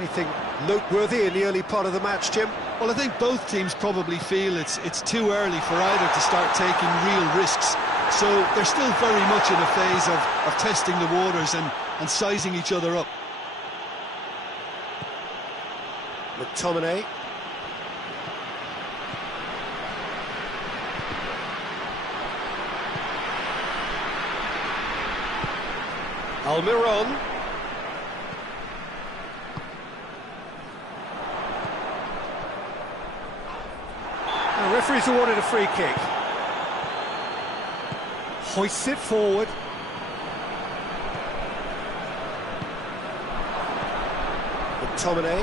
Anything noteworthy in the early part of the match, Jim? Well, I think both teams probably feel it's too early for either to start taking real risks. So they're still very much in a phase of testing the waters and sizing each other up. McTominay. Almiron. The referee's awarded a free kick. Hoists it forward. McTominay.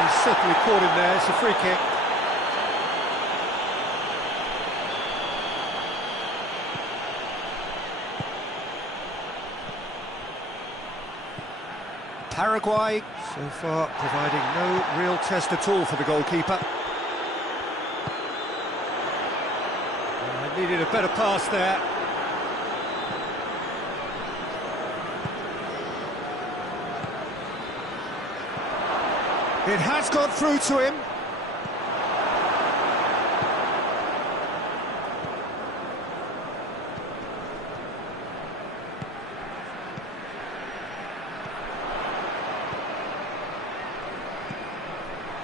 He's certainly caught him there, it's a free kick. Paraguay, so far providing no real test at all for the goalkeeper. Needed a better pass there. It has got through to him.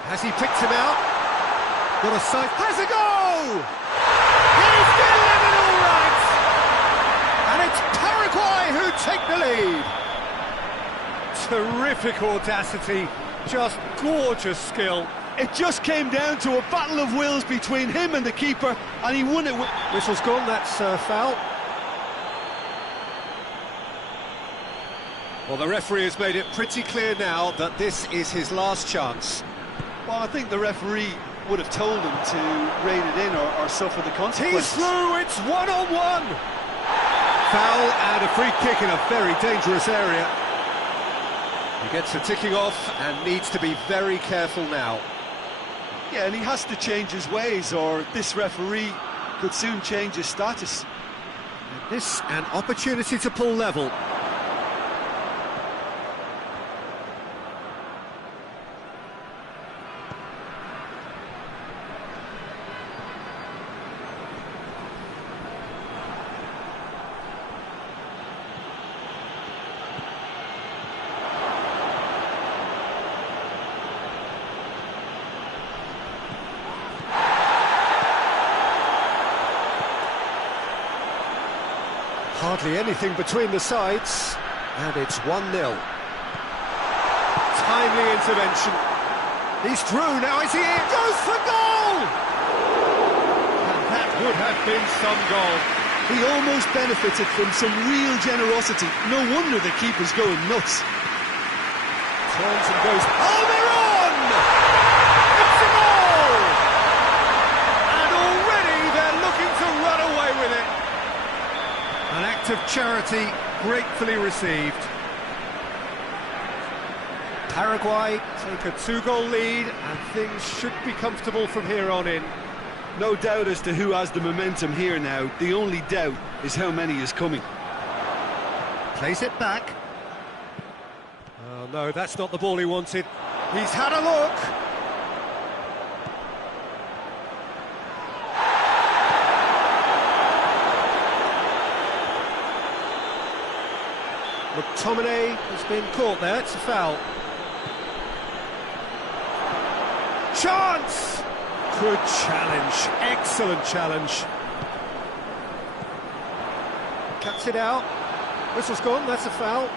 Has he picked him out? Got a sight. Has a goal! He's delivered all right! And it's Paraguay who take the lead. Terrific audacity, just gorgeous skill. It just came down to a battle of wills between him and the keeper, and he won it. Whistle's gone, that's foul. Well, the referee has made it pretty clear now that this is his last chance. Well, I think the referee would have told him to rein it in or suffer the consequences. He's through, it's one-on-one! Foul and a free kick in a very dangerous area. He gets the ticking off and needs to be very careful now. Yeah, and he has to change his ways, or this referee could soon change his status. And this, an opportunity to pull level. Hardly anything between the sides, and it's 1-0. Timely intervention. He's through, now is he in? Goes for goal! And that would have been some goal. He almost benefited from some real generosity. No wonder the keeper's going nuts. Turns and goes, Almiron! It's a goal! And already they're looking to run away with it. An act of charity gratefully received. Paraguay take a 2-goal lead and things should be comfortable from here on in. No doubt as to who has the momentum here now. The only doubt is how many is coming. Plays it back. Oh no, that's not the ball he wanted. He's had a look. McTominay has been caught there, it's a foul. Chance! Good challenge, excellent challenge. Cuts it out. Whistle's gone, that's a foul.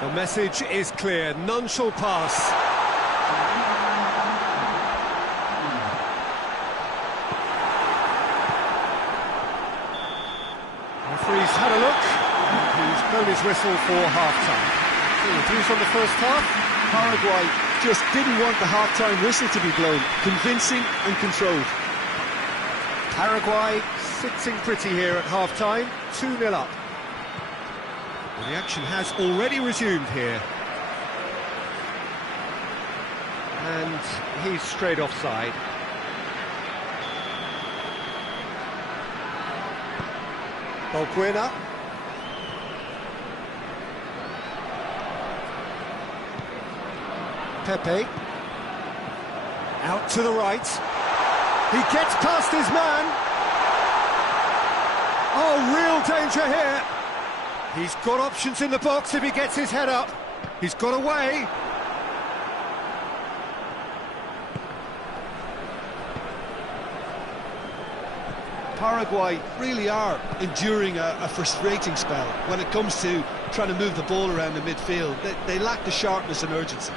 The message is clear, none shall pass. Referee's had a look, and he's blown his whistle for half-time. So the views on the first half? Paraguay just didn't want the half-time whistle to be blown. Convincing and controlled. Paraguay sitting pretty here at half-time, 2-0 up. Well, the action has already resumed here. And he's straight offside. Balbuena. Pepe. Out to the right. He gets past his man. Oh, real danger here. He's got options in the box if he gets his head up. He's got away. Paraguay really are enduring a frustrating spell when it comes to trying to move the ball around the midfield. They lack the sharpness and urgency.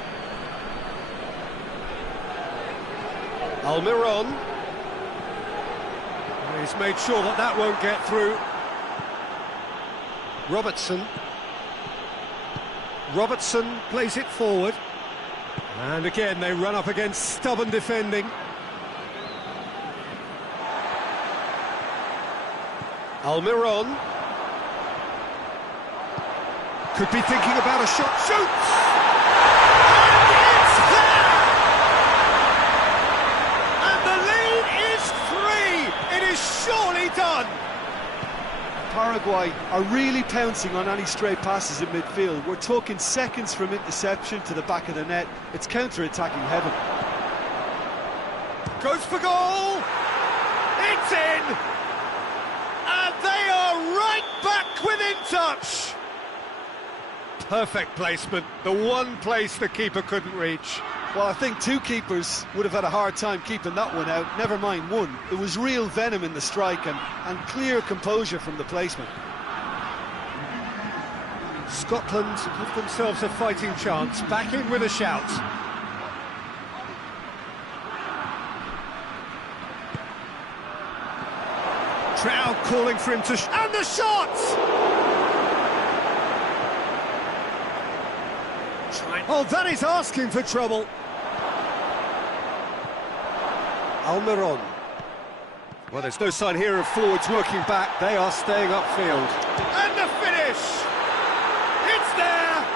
Almiron. He's made sure that that won't get through. Robertson plays it forward. And again, they run up against stubborn defending. Almiron. Could be thinking about a shot. Shoots! And it's there! And the lead is 3! It is surely done! Paraguay are really pouncing on any stray passes in midfield. We're talking seconds from interception to the back of the net. It's counter-attacking heaven. Goes for goal! It's in! And they are right back within touch! Perfect placement, the one place the keeper couldn't reach. Well, I think two keepers would have had a hard time keeping that one out, never mind one. There was real venom in the strike and clear composure from the placement. Scotland give themselves a fighting chance, back in with a shout. Crowd calling for him to... and the shot! Oh, that is asking for trouble. Almiron. Well, there's no sign here of forwards working back. They are staying upfield. And the finish! It's there!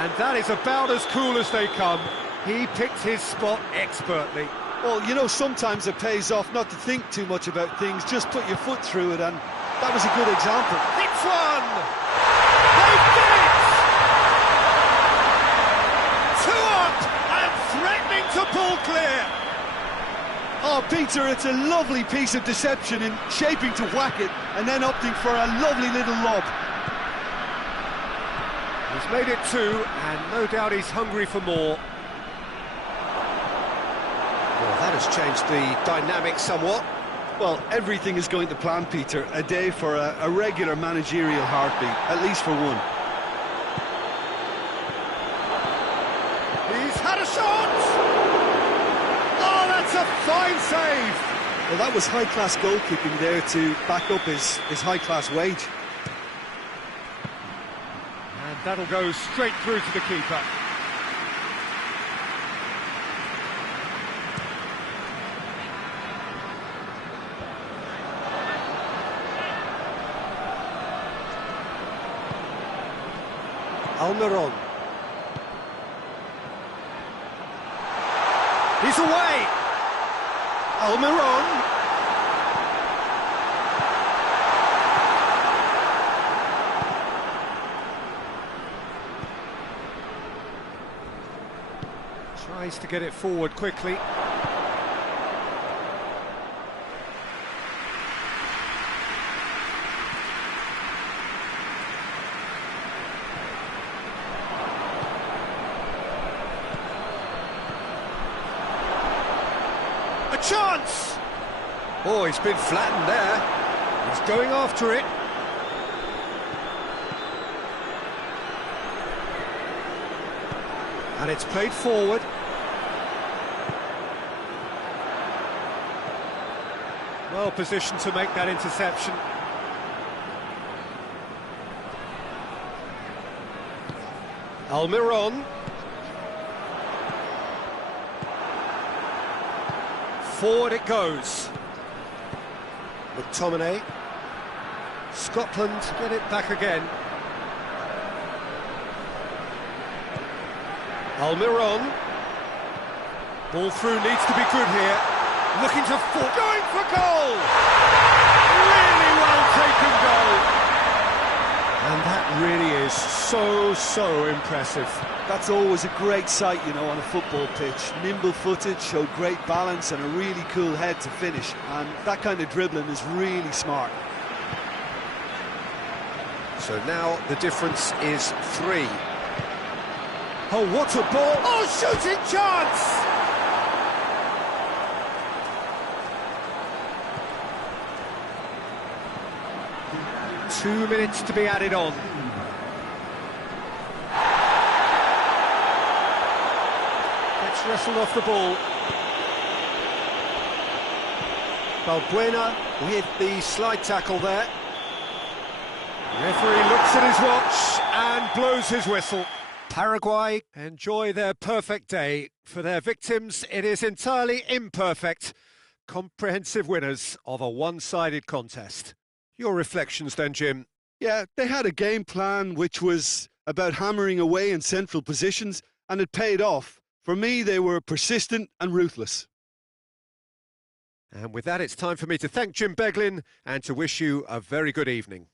And that is about as cool as they come. He picked his spot expertly. Well, you know, sometimes it pays off not to think too much about things, just put your foot through it, and that was a good example. It's one! They did it! 2 up and threatening to pull clear. Oh, Peter, it's a lovely piece of deception in shaping to whack it and then opting for a lovely little lob. He's made it 2, and no doubt he's hungry for more. Well, that has changed the dynamic somewhat. Well, everything is going to plan, Peter. A day for a regular managerial heartbeat, at least for one. He's had a shot! Oh, that's a fine save! Well, that was high-class goalkeeping there to back up his high-class wage. And that'll go straight through to the keeper. Almiron. He's away! Almiron. Tries to get it forward quickly. Chance! Oh, he's been flattened there. He's going after it. And it's played forward. Well positioned to make that interception. Almiron. Forward it goes. McTominay. Scotland get it back again. Almiron. Ball through needs to be good here. Looking to fall, going for goal! Really well taken goal. And that really is so impressive. That's always a great sight, you know, on a football pitch. Nimble-footed, showed great balance and a really cool head to finish. And that kind of dribbling is really smart. So now the difference is 3. Oh, what a ball! Oh, shooting chance! Two minutes to be added on. Gets wrestled off the ball. Balbuena with the slide tackle there. Referee looks at his watch and blows his whistle. Paraguay enjoy their perfect day. For their victims, it is entirely imperfect. Comprehensive winners of a one-sided contest. Your reflections then, Jim? Yeah, they had a game plan which was about hammering away in central positions, and it paid off. For me, they were persistent and ruthless. And with that, it's time for me to thank Jim Beglin and to wish you a very good evening.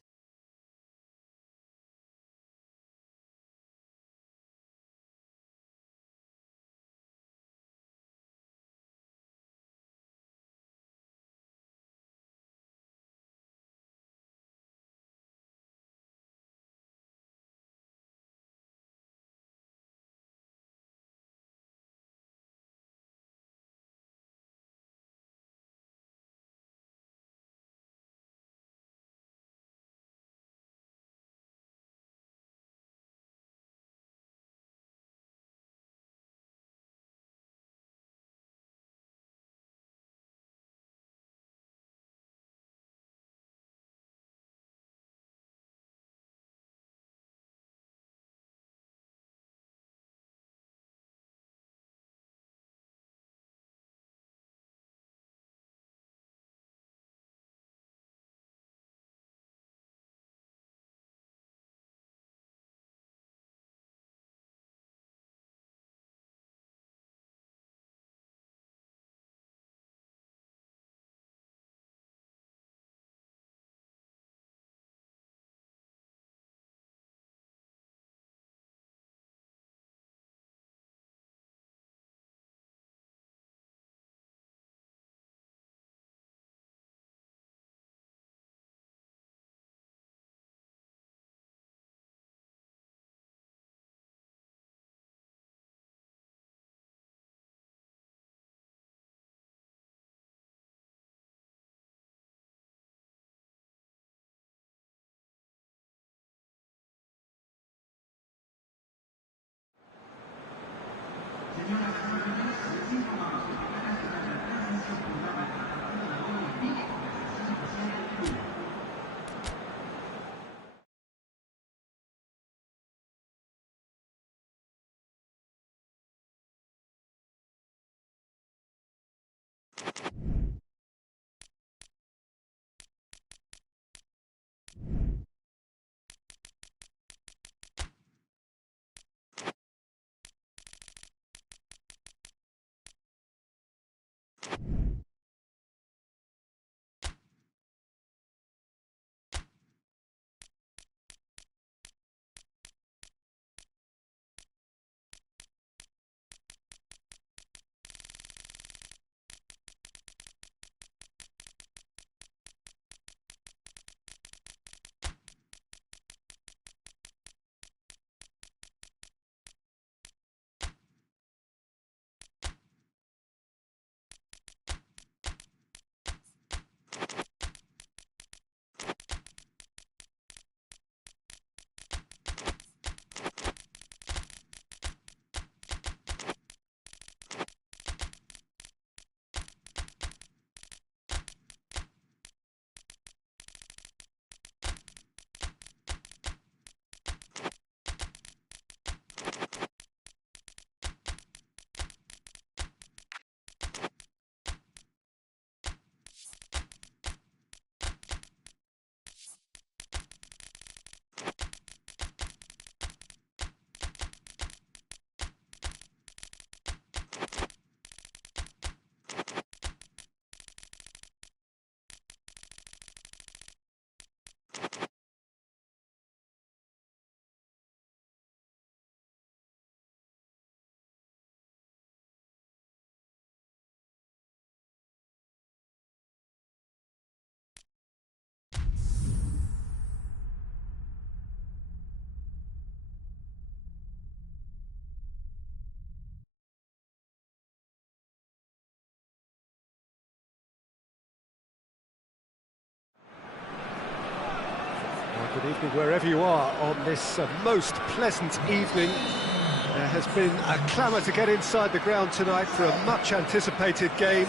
Good evening wherever you are on this most pleasant evening. There has been a clamour to get inside the ground tonight for a much-anticipated game.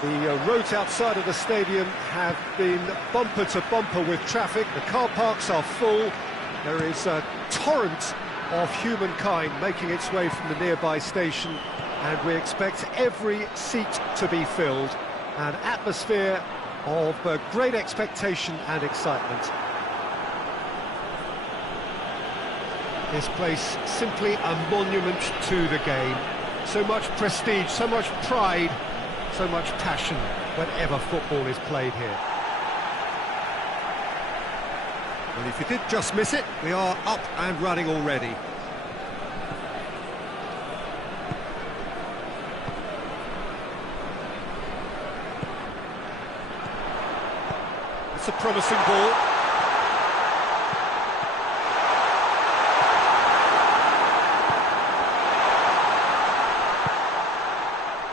The roads outside of the stadium have been bumper to bumper with traffic. The car parks are full. There is a torrent of humankind making its way from the nearby station, and we expect every seat to be filled. An atmosphere of great expectation and excitement. This place simply a monument to the game. So much prestige, so much pride, so much passion whenever football is played here. Well, if you did just miss it, we are up and running already. It's a promising ball.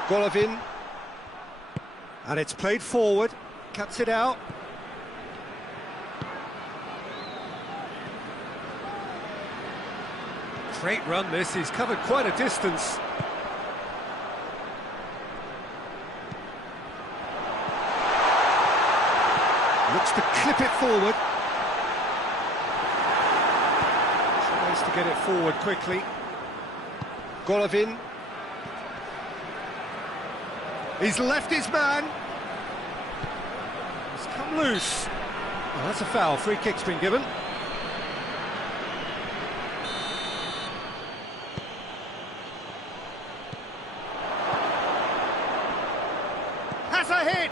Golovin, and it's played forward, cuts it out. Great run this, he's covered quite a distance. Looks to clip it forward. Tries to get it forward quickly. Golovin. He's left his man. It's come loose. Well, that's a foul. Free kick's been given. Has a hit.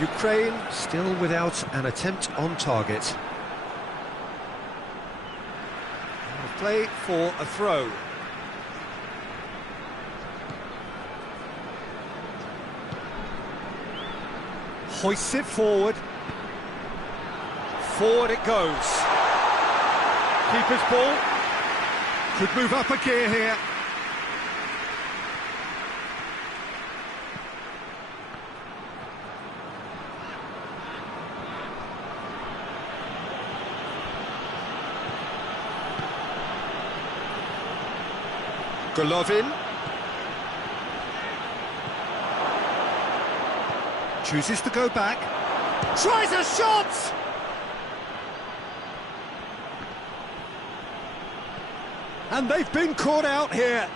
Ukraine still without an attempt on target. Play for a throw. Hoists it forward. Forward it goes. Keeper's ball. Could move up a gear here. Golovin chooses to go back, tries a shot! And they've been caught out here.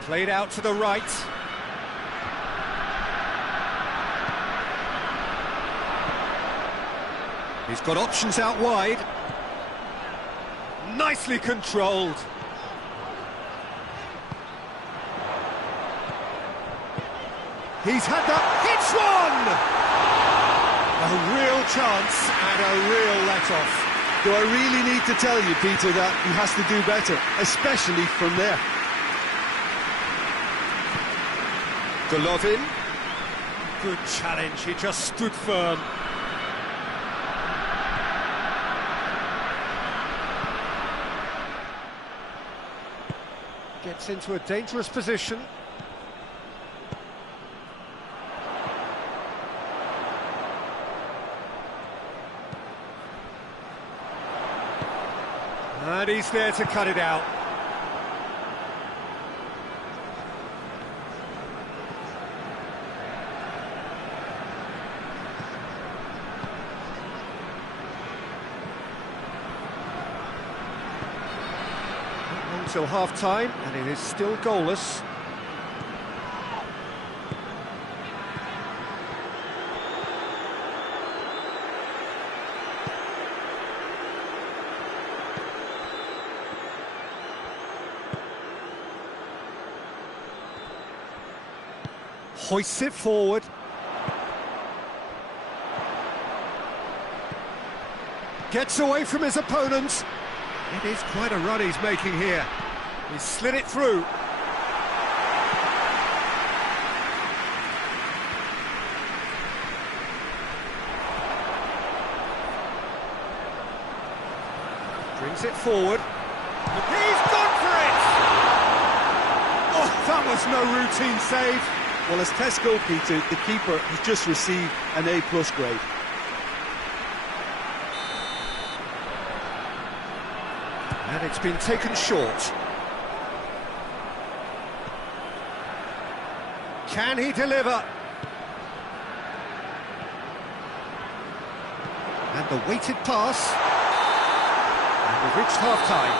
Played out to the right. He's got options out wide. Nicely controlled. He's had that. Hits one! A real chance and a real let-off. Do I really need to tell you, Peter, that he has to do better, especially from there? Golovin. Good challenge, he just stood firm. Gets into a dangerous position. And he's there to cut it out. Until half-time, and it is still goalless. Hoists it forward. Gets away from his opponent. It is quite a run he's making here. He's slid it through. Brings it forward. He's gone for it! Oh, that was no routine save. Well, as tests go, Peter, the keeper has just received an A+ grade. And it's been taken short. Can he deliver? And the weighted pass. And we've reached half-time.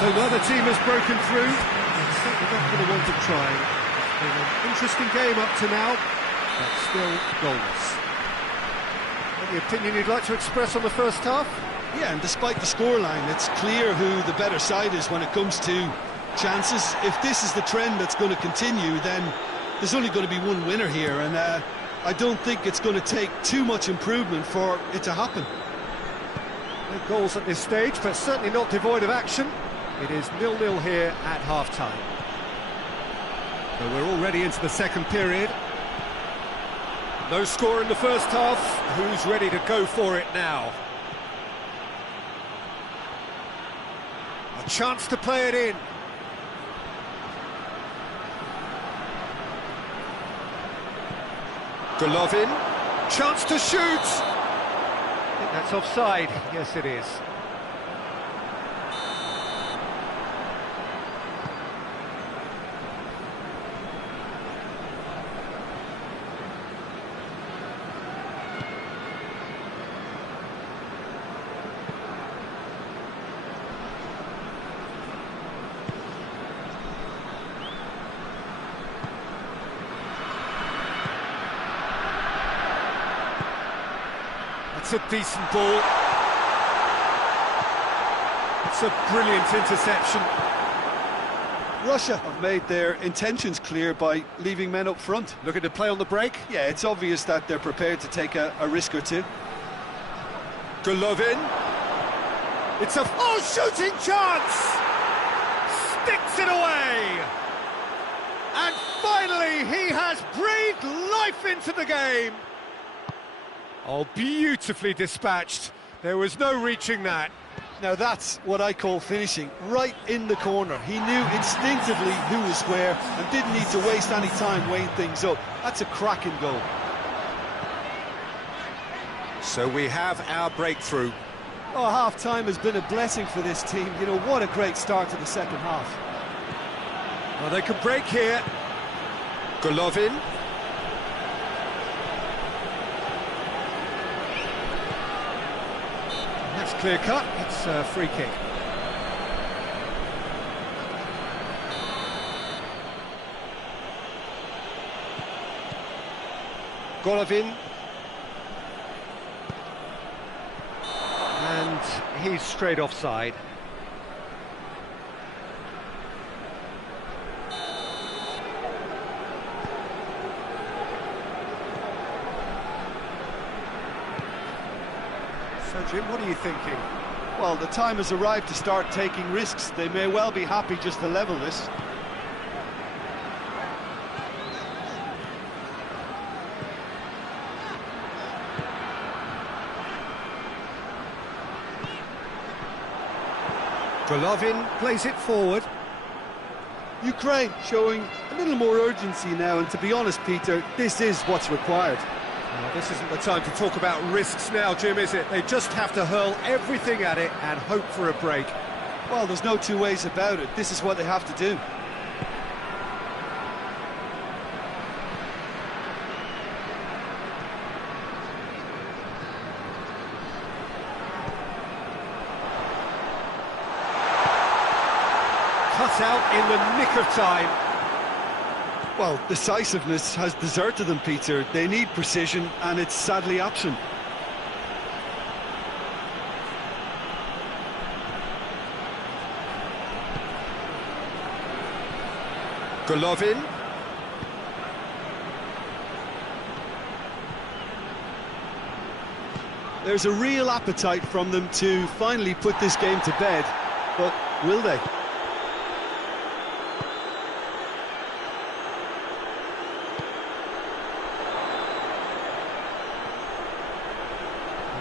So neither team has broken through. They're certainly not going to want to try. It's been an interesting game up to now, but still goalless. Any opinion you'd like to express on the first half? Yeah, and despite the scoreline, it's clear who the better side is when it comes to chances. If this is the trend that's going to continue, then there's only going to be one winner here, and I don't think it's going to take too much improvement for it to happen. No goals at this stage, but certainly not devoid of action. It is 0-0 here at half-time. So we're already into the second period. No score in the first half. Who's ready to go for it now? A chance to play it in. Golovin, chance to shoot! I think that's offside. Yes, it is. It's a decent ball. It's a brilliant interception. Russia have made their intentions clear by leaving men up front. Looking to play on the break. Yeah, it's obvious that they're prepared to take a risk or two. Golovin. It's a shooting chance! Sticks it away! And finally he has breathed life into the game. Oh, beautifully dispatched. There was no reaching that. Now that's what I call finishing, right in the corner. He knew instinctively who was where and didn't need to waste any time weighing things up. That's a cracking goal. So we have our breakthrough. Oh, half-time has been a blessing for this team. You know, what a great start to the second half. Well, they could break here. Golovin. That's clear cut. It's a free kick. Golovin. And he's straight offside. So, Jim, what are you thinking? Well, the time has arrived to start taking risks. They may well be happy just to level this. Golovin plays it forward. Ukraine showing a little more urgency now, and to be honest, Peter, this is what's required. Well, this isn't the time to talk about risks now, Jim, is it? They just have to hurl everything at it and hope for a break. Well, there's no two ways about it. This is what they have to do. Cut out in the nick of time. Well, decisiveness has deserted them, Peter. They need precision, and it's sadly absent. Golovin. There's a real appetite from them to finally put this game to bed. but will they?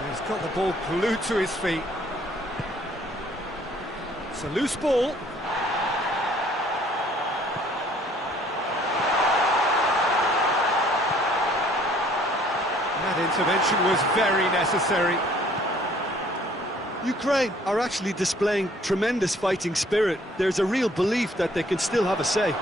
He's got the ball glued to his feet. It's a loose ball. That intervention was very necessary. Ukraine are actually displaying tremendous fighting spirit. There's a real belief that they can still have a say.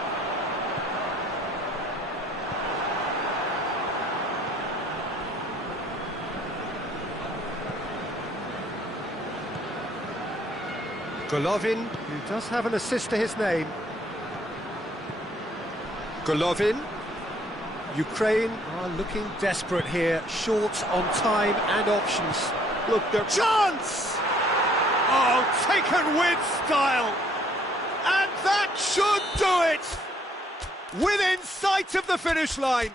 Golovin, who does have an assist to his name. Golovin. Ukraine are looking desperate here, short on time and options. Look, they're... Chance! Oh, taken with style! And that should do it! Within sight of the finish line.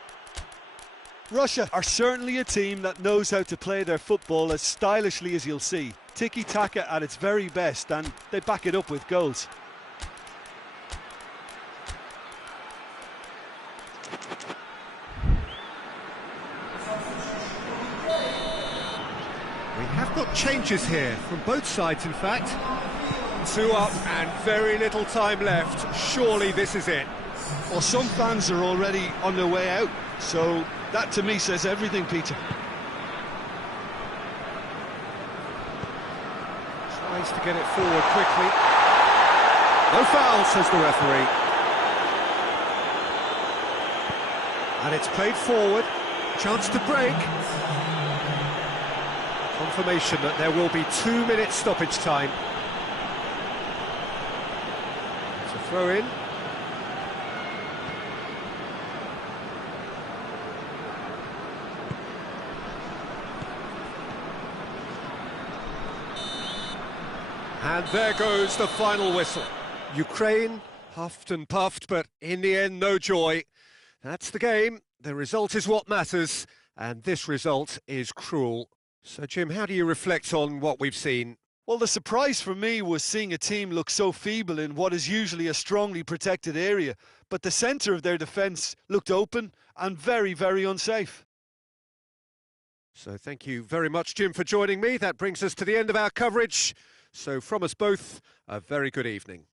Russia are certainly a team that knows how to play their football as stylishly as you'll see. Tiki-taka at its very best, and they back it up with goals. We have got changes here, from both sides in fact. 2 up and very little time left. Surely this is it. Well, some fans are already on their way out, so that to me says everything, Peter. Tries to get it forward quickly. No foul, says the referee. And it's played forward. Chance to break. Confirmation that there will be 2 minutes stoppage time. It's a throw in. And there goes the final whistle. Ukraine puffed and puffed, but in the end, no joy. That's the game. The result is what matters, and this result is cruel. So, Jim, how do you reflect on what we've seen? Well, the surprise for me was seeing a team look so feeble in what is usually a strongly protected area, but the centre of their defence looked open and very, very unsafe. So thank you very much, Jim, for joining me. That brings us to the end of our coverage. So from us both, a very good evening.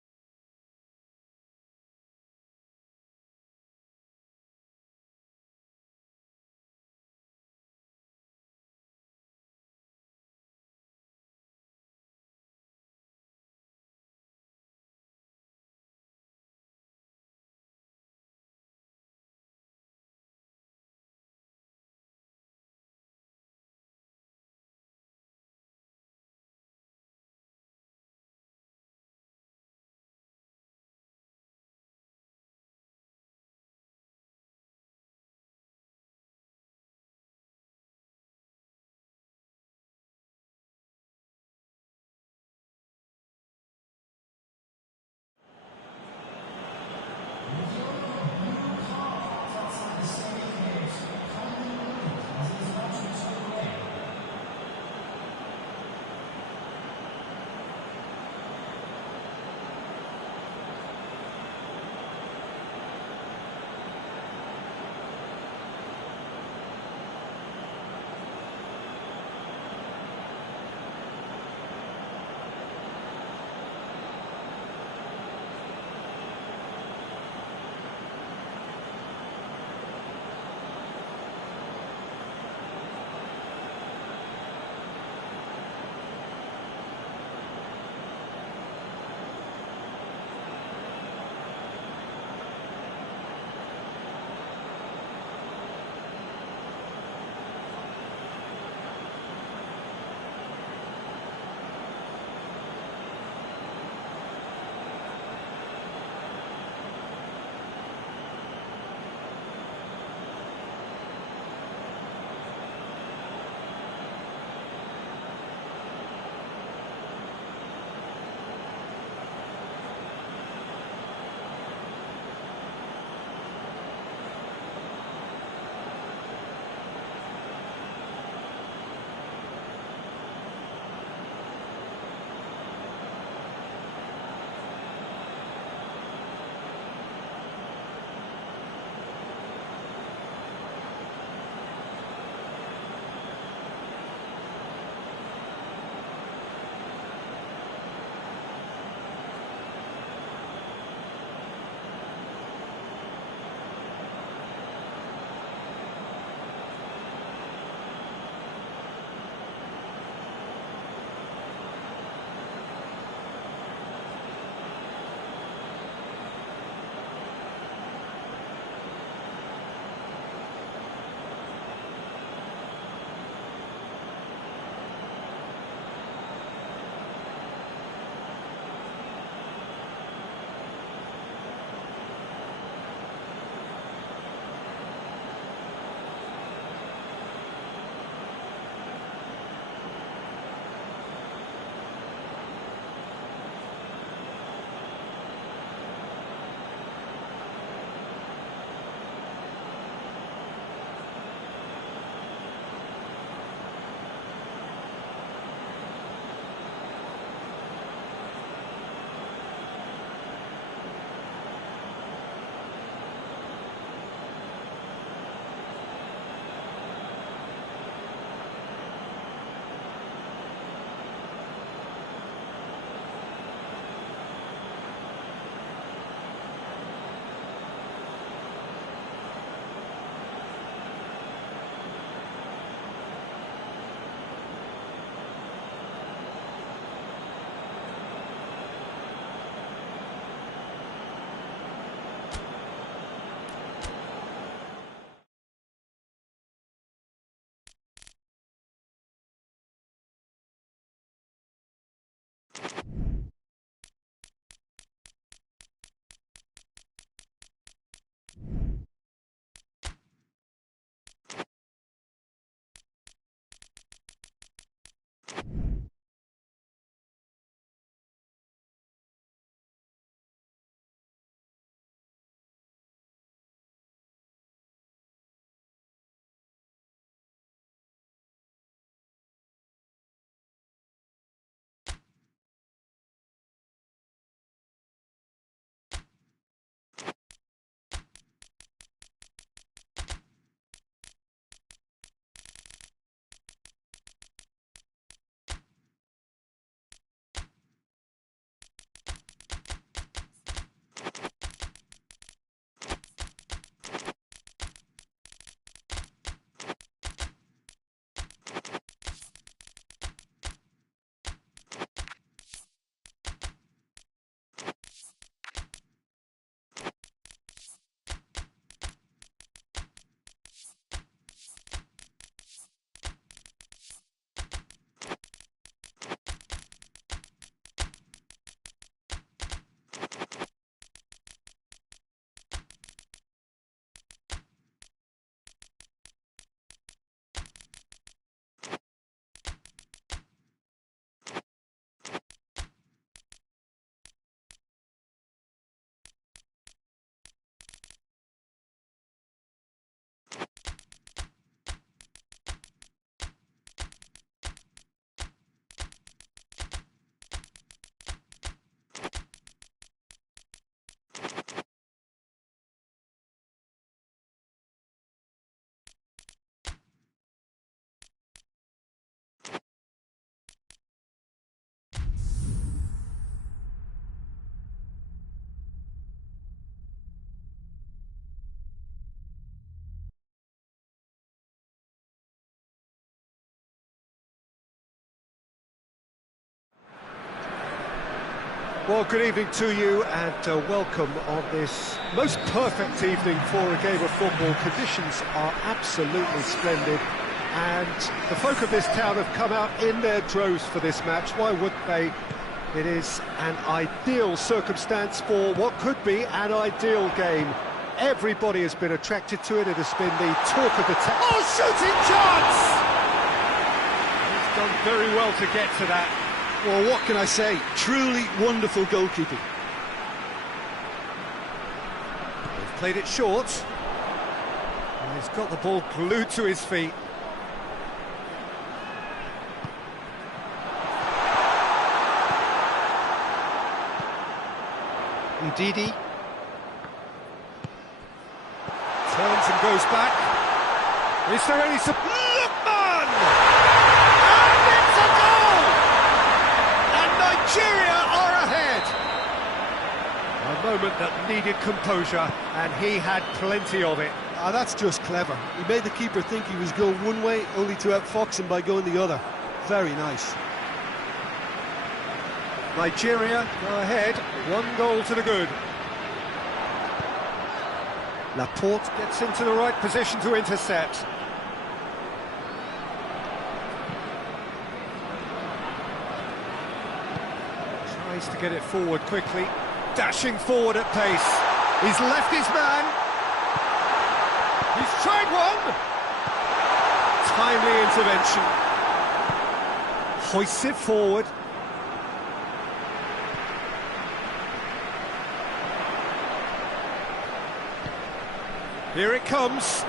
Well, good evening to you and welcome on this most perfect evening for a game of football. Conditions are absolutely splendid and the folk of this town have come out in their droves for this match. Why wouldn't they? It is an ideal circumstance for what could be an ideal game. Everybody has been attracted to it. It has been the talk of the town. Oh, shooting chance! He's done very well to get to that. Well, what can I say? Truly wonderful goalkeeping. He's played it short. And he's got the ball glued to his feet. Ndidi. Turns and goes back. Is there any support? Lookman! And it's a goal! And Nigeria are ahead! A moment that needed composure, and he had plenty of it. Ah, that's just clever. He made the keeper think he was going one way, only to outfox him by going the other. Very nice. Nigeria go ahead, 1 goal to the good. Laporte gets into the right position to intercept. Tries to get it forward quickly, dashing forward at pace. He's left his man. He's tried one. Timely intervention. Hoists it forward. Here it comes.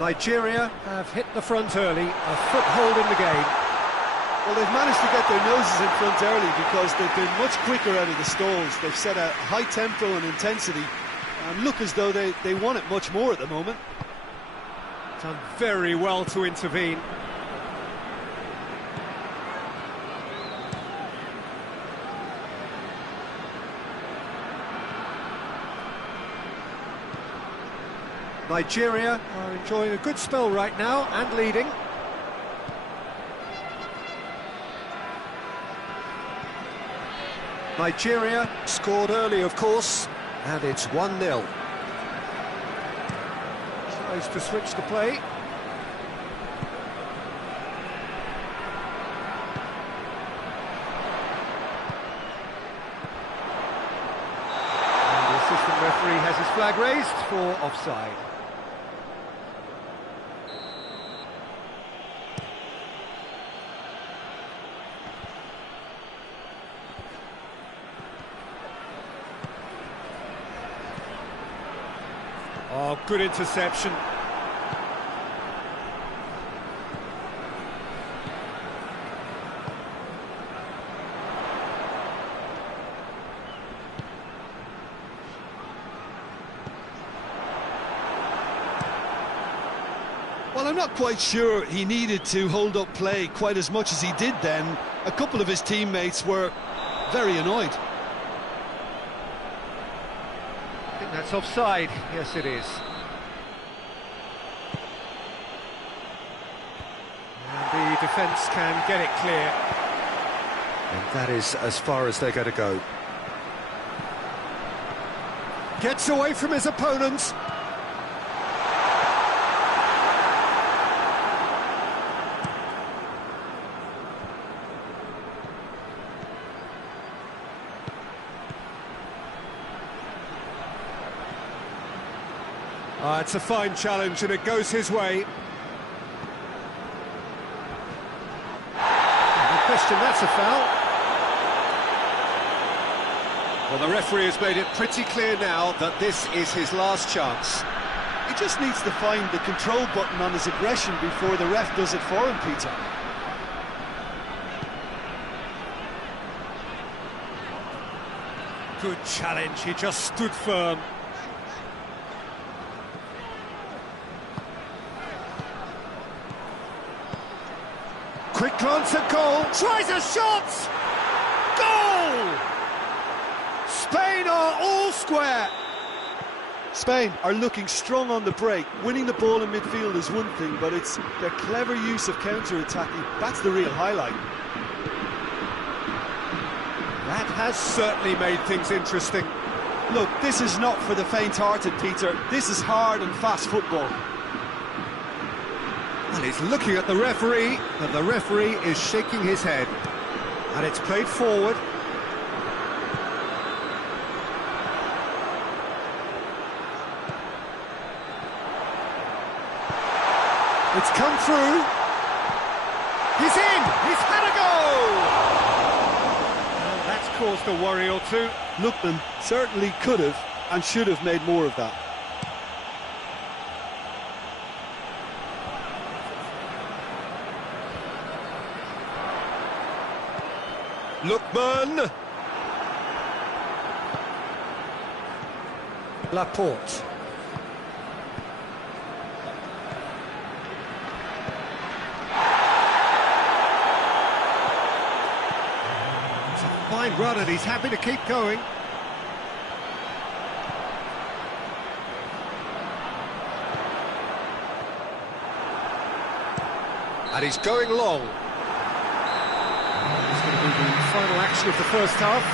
Nigeria have hit the front early, a foothold in the game. Well, they've managed to get their noses in front early because they've been much quicker out of the stalls. They've set a high tempo and intensity and look as though they want it much more at the moment. Done very well to intervene. Nigeria are enjoying a good spell right now and leading. Nigeria scored early, of course, and it's 1-0. Tries to switch the play. And the assistant referee has his flag raised for offside. Oh, good interception. Well, I'm not quite sure he needed to hold up play quite as much as he did then. A couple of his teammates were very annoyed. I think that's offside. Yes, it is. And the defence can get it clear. And that is as far as they're going to go. Gets away from his opponents. It's a fine challenge and it goes his way. No question, that's a foul. Well, the referee has made it pretty clear now that this is his last chance. He just needs to find the control button on his aggression before the ref does it for him, Peter. Good challenge, he just stood firm. Quick glance at goal, tries a shot! Goal! Spain are all square. Spain are looking strong on the break. Winning the ball in midfield is one thing, but it's their clever use of counter-attacking. That's the real highlight. That has certainly made things interesting. Look, this is not for the faint-hearted, Peter. This is hard and fast football. And he's looking at the referee, and the referee is shaking his head. And it's played forward. It's come through. He's in! He's had a go! And that's caused a worry or two. Lookman certainly could have and should have made more of that. Lookman! Laporte. It's a fine run and he's happy to keep going. And he's going long. It's going to be the final action of the first half.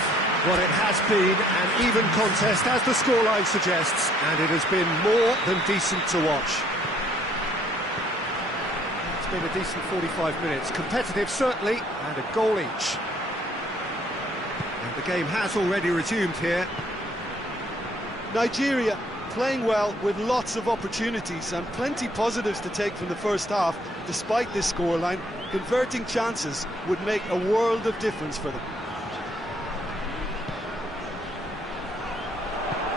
What it has been an even contest, as the scoreline suggests, and it has been more than decent to watch. It's been a decent 45 minutes. Competitive, certainly, and a goal each. And the game has already resumed here. Nigeria playing well with lots of opportunities and plenty positives to take from the first half. Despite this scoreline, converting chances would make a world of difference for them.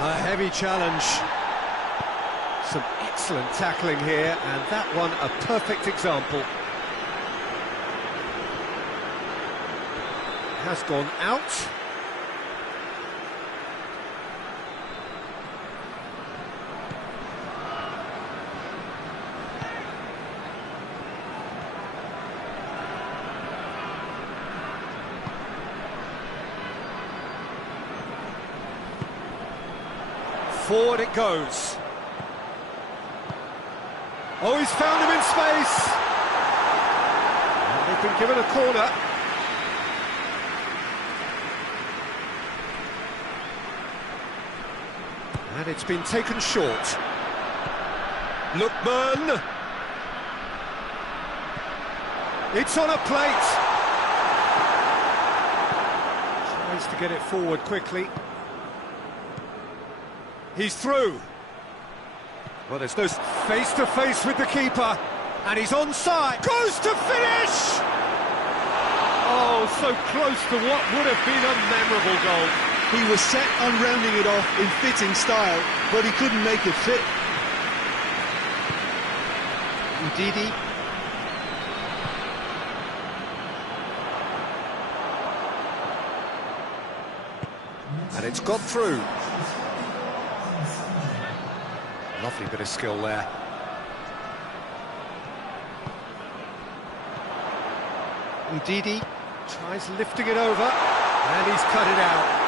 A heavy challenge. Some excellent tackling here, and that one a perfect example. Has gone out. Forward it goes. Oh, he's found him in space. And they've been given a corner. And it's been taken short. Lookman. It's on a plate. Tries to get it forward quickly. He's through. Well, there's no face-to-face with the keeper. And he's onside. Goes to finish! Oh, so close to what would have been a memorable goal. He was set on rounding it off in fitting style, but he couldn't make it fit. Ndidi. And it's got through. Lovely bit of skill there. Ndidi tries lifting it over, and he's cut it out.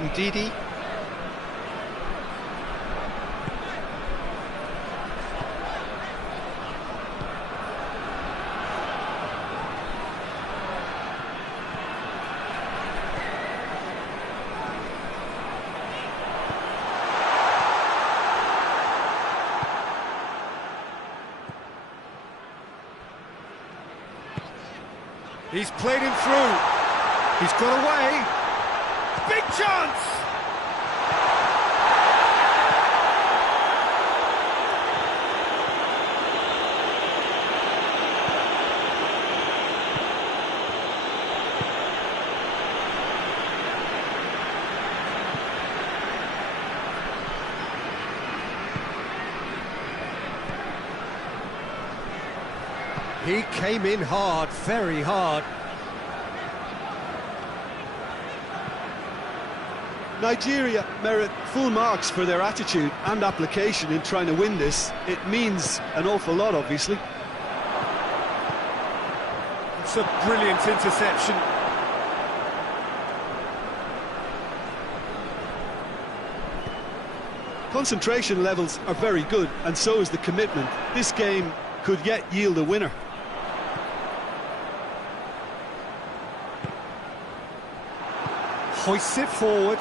Ndidi. He's played him through. He's got away. Big chance! He came in hard, very hard. Nigeria merit full marks for their attitude and application in trying to win this. It means an awful lot, obviously. It's a brilliant interception. Concentration levels are very good, and so is the commitment. This game could yet yield a winner. Hoists it forward.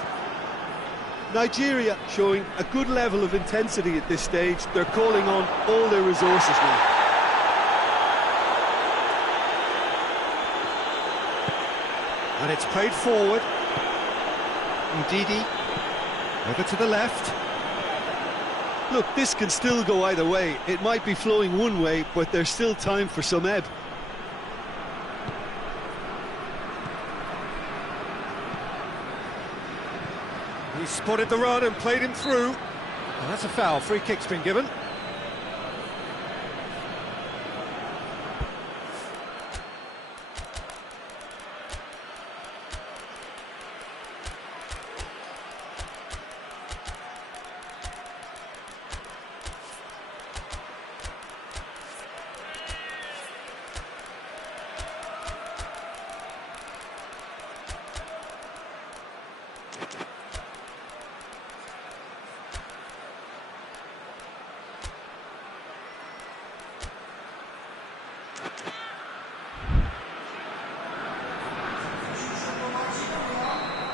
Nigeria showing a good level of intensity at this stage. They're calling on all their resources now. And it's played forward. Ndidi over to the left. Look, this can still go either way. It might be flowing one way, but there's still time for some ebb. He spotted the run and played him through. Well, that's a foul. Free kick's been given.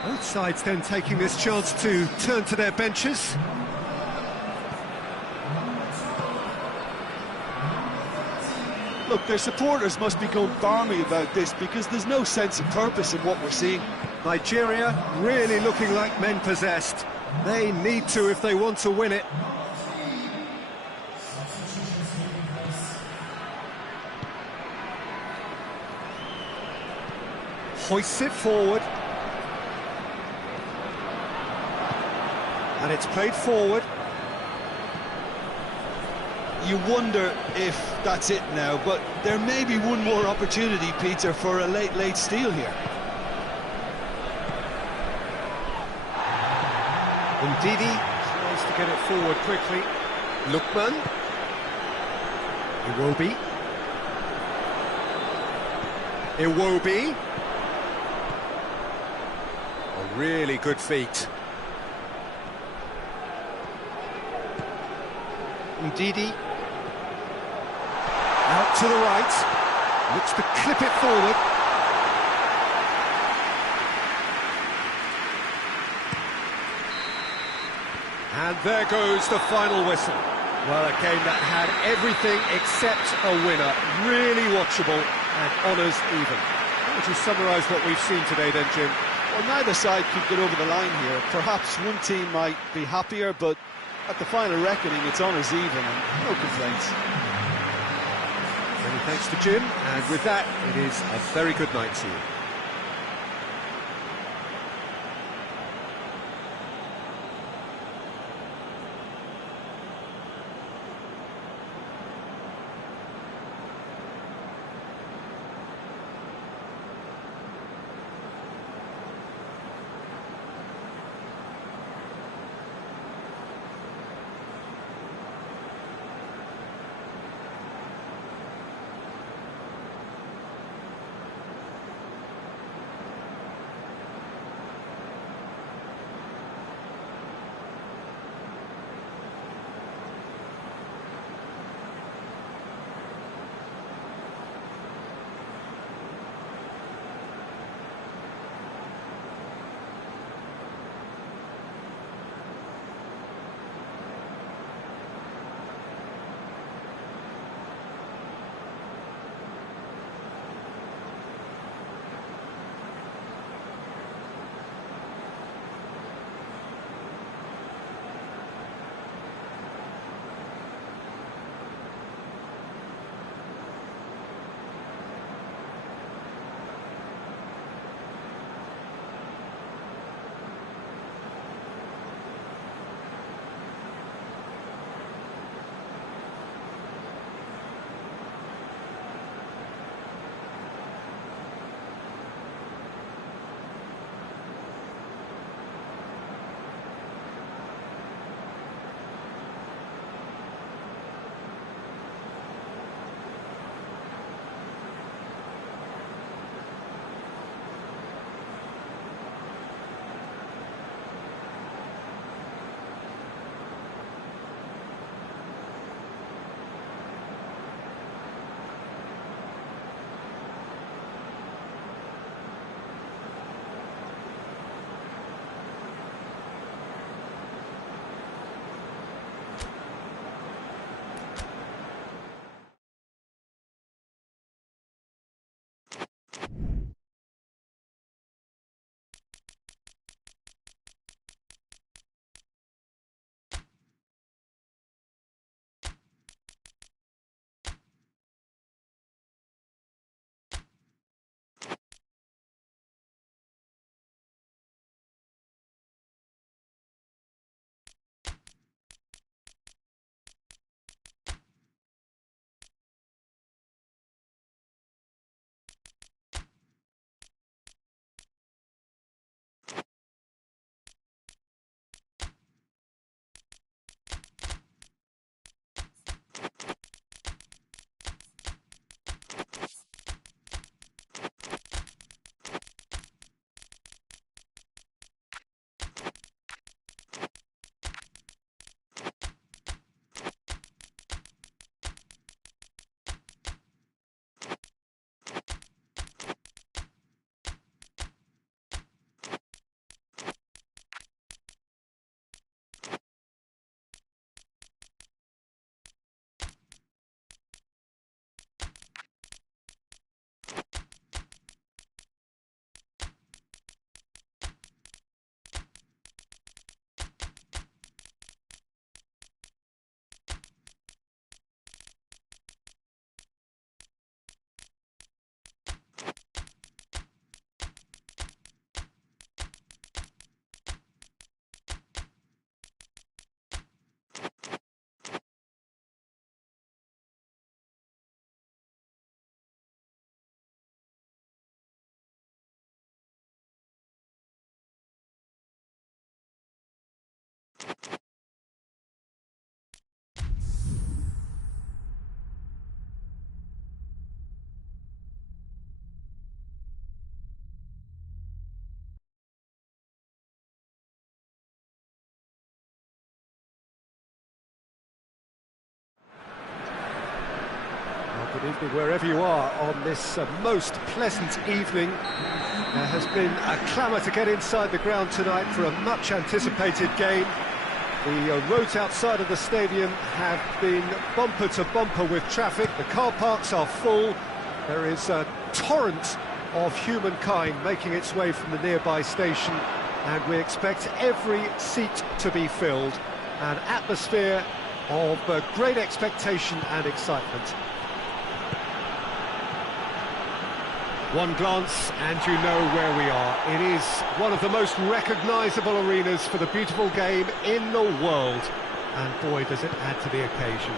Both sides then taking this chance to turn to their benches. Look, their supporters must be going balmy about this because there's no sense of purpose in what we're seeing. Nigeria really looking like men possessed. They need to if they want to win it. Hoists it forward. And it's played forward. You wonder if that's it now, but there may be one more opportunity, Peter, for a late steal here. Ndidi tries to get it forward quickly. Lookman. Iwobi. Iwobi. A really good feat. Ndidi. Out to the right. Looks to clip it forward. And there goes the final whistle. Well, a game that had everything except a winner. Really watchable and honours even. How would you summarise what we've seen today then, Jim? Well, neither side could get over the line here. Perhaps one team might be happier, but at the final reckoning, it's honours even and no complaints. Many thanks to Jim, and with that, it is a very good night to you. evening, wherever you are on this most pleasant evening. There has been a clamour to get inside the ground tonight for a much-anticipated game. The roads outside of the stadium have been bumper to bumper with traffic. The car parks are full. There is a torrent of humankind making its way from the nearby station, and we expect every seat to be filled. An atmosphere of great expectation and excitement. One glance and you know where we are. It is one of the most recognisable arenas for the beautiful game in the world. And boy, does it add to the occasion.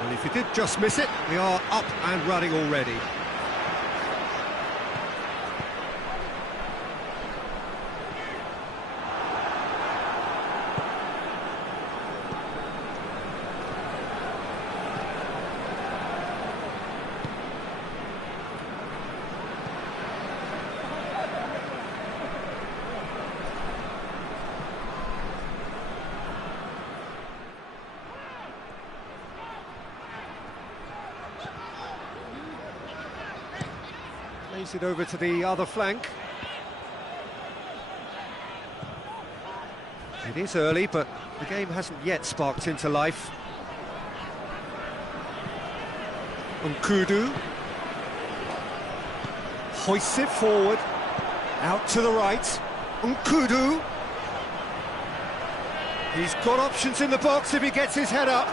Well, if you did just miss it, we are up and running already. Plays it over to the other flank. It is early, but the game hasn't yet sparked into life. Nkudu hoists it forward, out to the right. Nkudu. He's got options in the box if he gets his head up.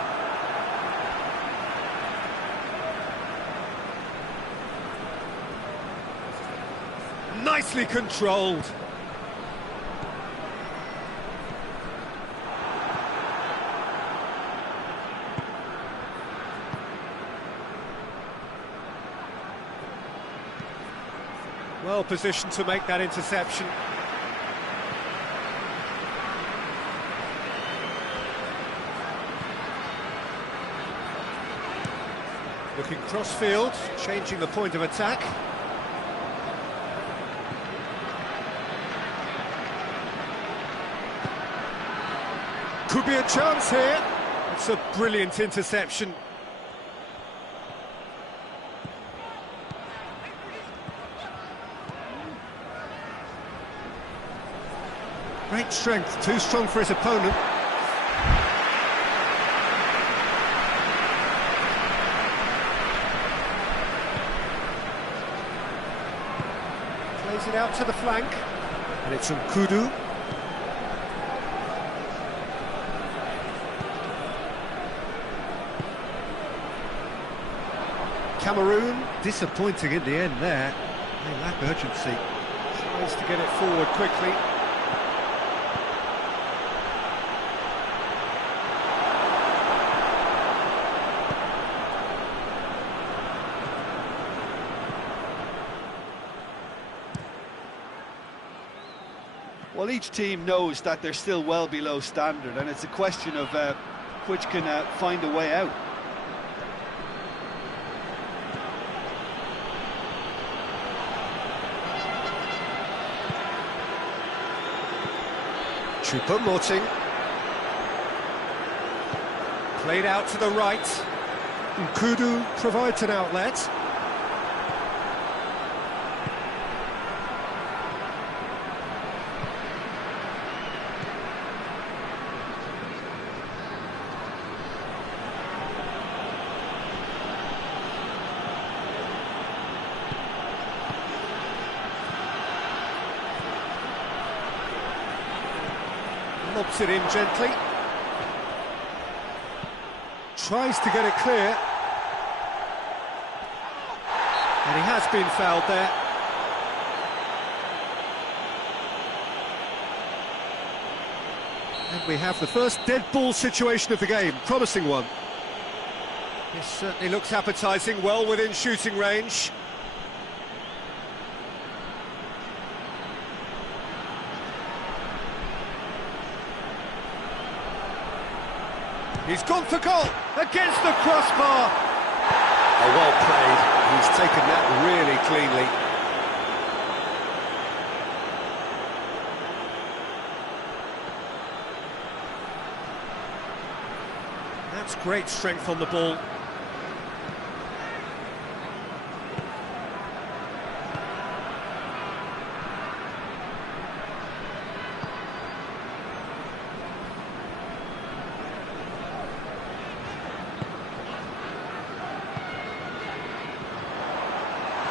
Nicely controlled. Well positioned to make that interception. Looking cross-field, changing the point of attack. Could be a chance here. It's a brilliant interception. Great strength, too strong for his opponent. Plays it out to the flank, and it's Nkudu. Cameroon, disappointing in the end there. They lack urgency. Tries to get it forward quickly. Well, each team knows that they're still well below standard, and it's a question of which can find a way out. Choupo-Moting. Played out to the right. Nkudu provides an outlet. Lobs it in gently. Tries to get it clear. And he has been fouled there. And we have the first dead ball situation of the game. Promising one. This certainly looks appetising, well within shooting range. He's gone for goal, against the crossbar. Oh, well played. He's taken that really cleanly. That's great strength on the ball.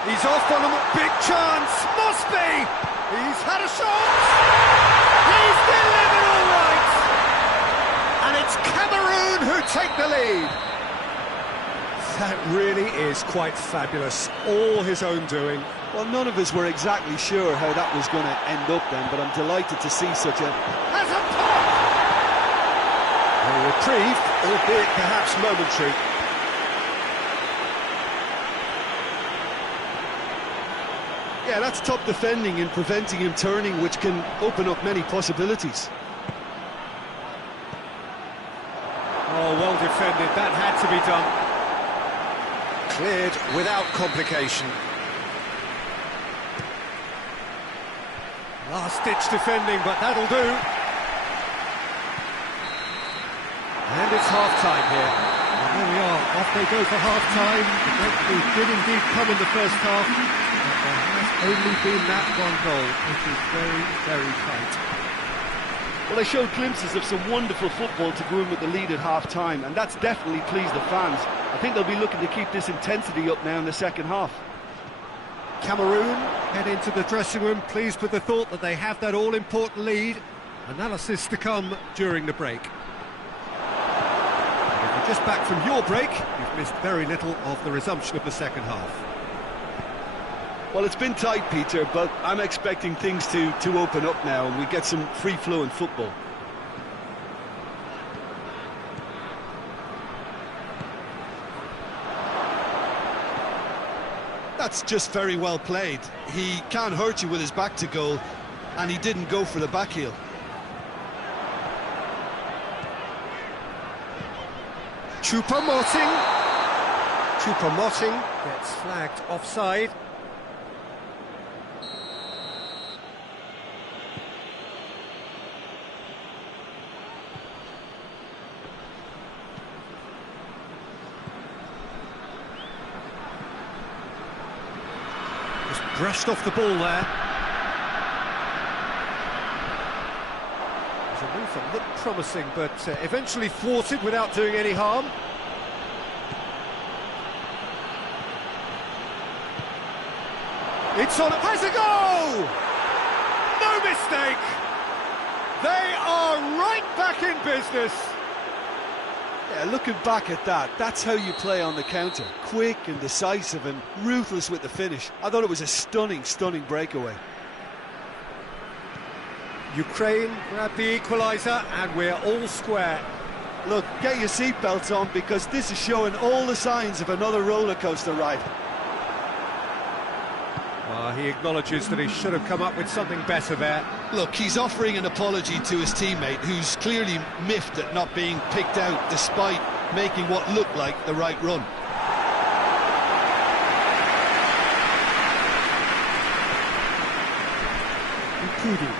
He's off on a big chance, must be! He's had a shot! He's delivered all right! And it's Cameroon who take the lead. That really is quite fabulous, all his own doing. Well, none of us were exactly sure how that was going to end up then, but I'm delighted to see such a... Has a pop! A reprieve, albeit perhaps momentary. Yeah, that's top defending and preventing him turning, which can open up many possibilities. Oh, well defended, that had to be done. Cleared without complication. Last-ditch defending, but that'll do. And it's half-time here. And there we are, off they go for half-time. The breakthrough did indeed come in the first half, but there has only been that one goal, which is very, very tight. Well, they showed glimpses of some wonderful football to go in with the lead at half-time, and that's definitely pleased the fans. I think they'll be looking to keep this intensity up now in the second half. Cameroon head into the dressing room pleased with the thought that they have that all-important lead. Analysis to come during the break. And if you're just back from your break, you've missed very little of the resumption of the second half. Well, it's been tight, Peter, but I'm expecting things to open up now and we get some free-flowing football. That's just very well played. He can't hurt you with his back to goal, and he didn't go for the back heel. Choupo-Moting gets flagged offside. Brushed off the ball there. There's a move that looked promising, but eventually thwarted without doing any harm. It's on, has a goal! No mistake! They are right back in business. Yeah, looking back at that, that's how you play on the counter. Quick and decisive and ruthless with the finish. I thought it was a stunning, stunning breakaway. Ukraine grabbed the equaliser and we're all square. Look, get your seatbelts on because this is showing all the signs of another roller coaster ride. He acknowledges that he should have come up with something better there. Look, he's offering an apology to his teammate, who's clearly miffed at not being picked out despite making what looked like the right run. Nkudu.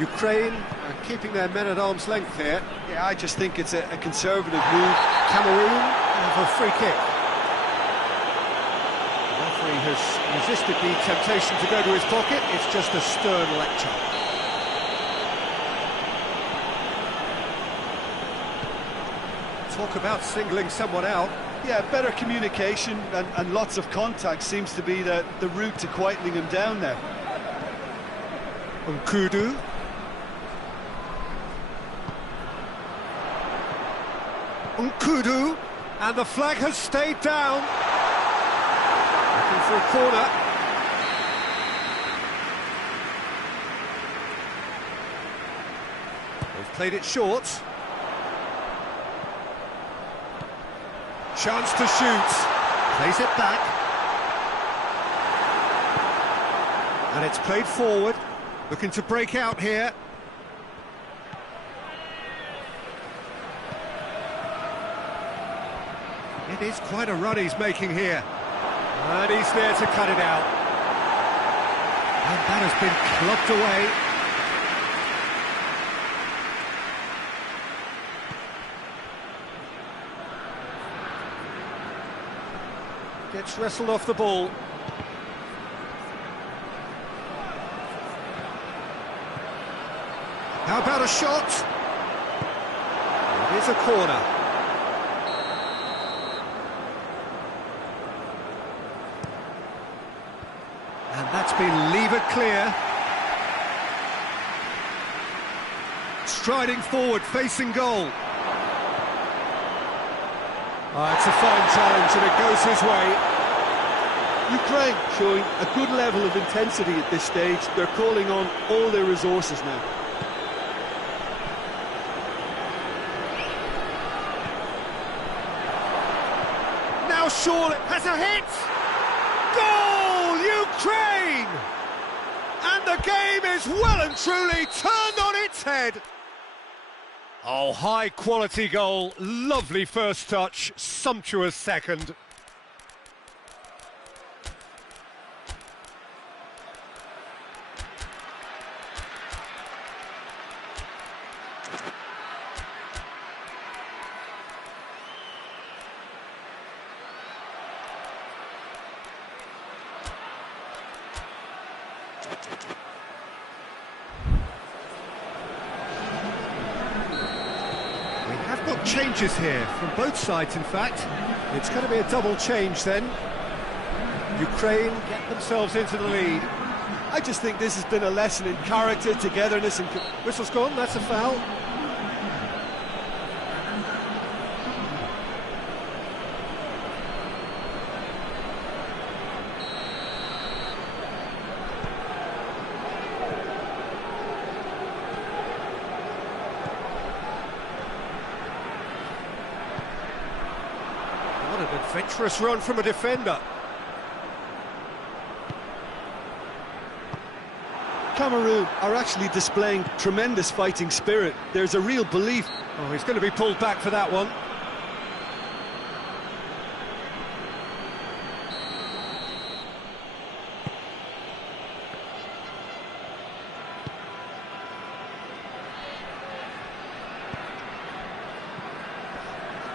Ukraine are keeping their men at arm's length here. Yeah, I just think it's a conservative move. Cameroon have a free kick. He has resisted the temptation to go to his pocket. It's just a stern lecture. Talk about singling someone out. Yeah, better communication and lots of contact seems to be the route to quietening him down now. Nkudu. Nkudu. And the flag has stayed down. For a corner. They've played it short. Chance to shoot. Plays it back. And it's played forward. Looking to break out here. It is quite a run he's making here. And he's there to cut it out. And that has been clubbed away. Gets wrestled off the ball. How about a shot? It is a corner. And that's been levered clear. Striding forward, facing goal. It's a fine challenge and it goes his way. Ukraine showing a good level of intensity at this stage. They're calling on all their resources now. Now surely has a hit! Goal, Ukraine! And the game is well and truly turned on its head. Oh, high-quality goal, lovely first touch, sumptuous second. Got changes here from both sides, in fact. It's going to be a double change then. Ukraine get themselves into the lead. I just think this has been a lesson in character, togetherness and... Whistle's gone, that's a foul. What an adventurous run from a defender. Cameroon are actually displaying tremendous fighting spirit. There's a real belief. Oh, he's going to be pulled back for that one.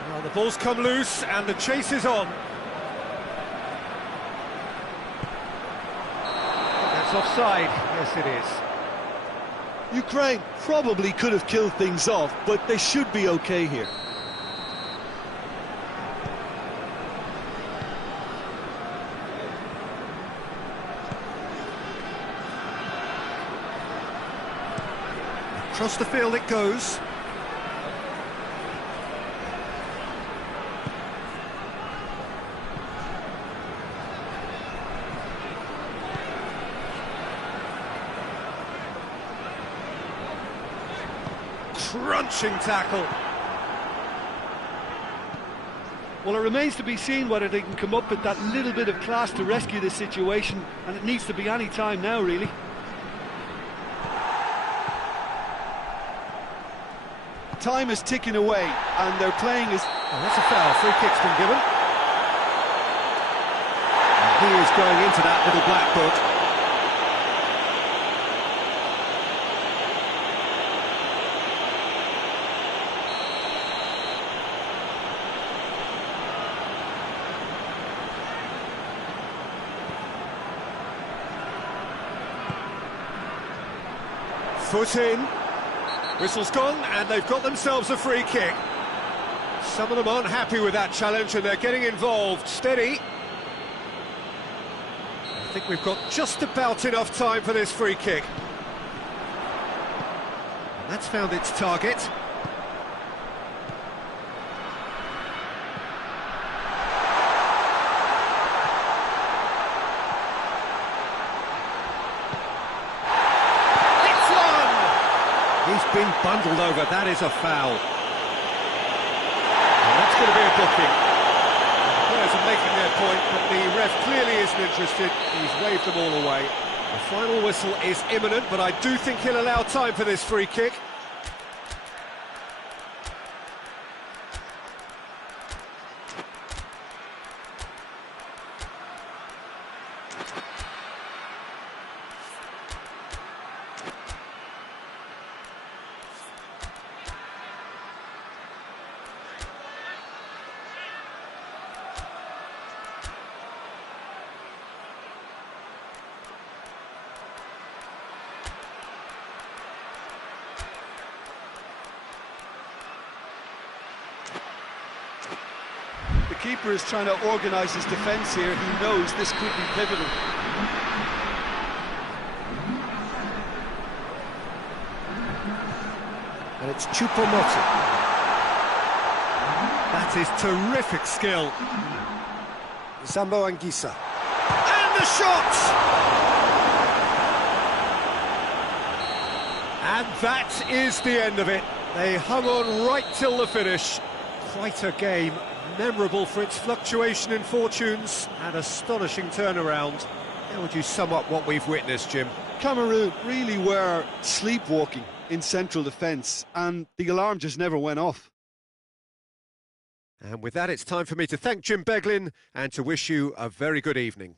Well, the ball's come loose and the chase is on. That's offside. Yes, it is. Ukraine probably could have killed things off, but they should be okay here. Across the field it goes. Crunching tackle. Well, it remains to be seen whether they can come up with that little bit of class to rescue this situation, and it needs to be any time now, really. Time is ticking away, and their playing is... Oh, that's a foul. Free kick's been given. And he is going into that little black book. Foot in, whistle's gone, and they've got themselves a free kick. Some of them aren't happy with that challenge, and they're getting involved. Steady. I think we've got just about enough time for this free kick. And that's found its target. He's been bundled over, that is a foul. And that's going to be a booking. The players are making their point, but the ref clearly isn't interested. He's waved them all away. The final whistle is imminent, but I do think he'll allow time for this free kick. keeper is trying to organise his defence here. He knows this could be pivotal. And it's Choupo-Moting. That is terrific skill. Zambo Anguissa. And the shot! And that is the end of it. They hung on right till the finish. Quite a game, memorable for its fluctuation in fortunes and astonishing turnaround. How would you sum up what we've witnessed, Jim? Cameroon really were sleepwalking in central defence, and the alarm just never went off. And with that, it's time for me to thank Jim Beglin and to wish you a very good evening.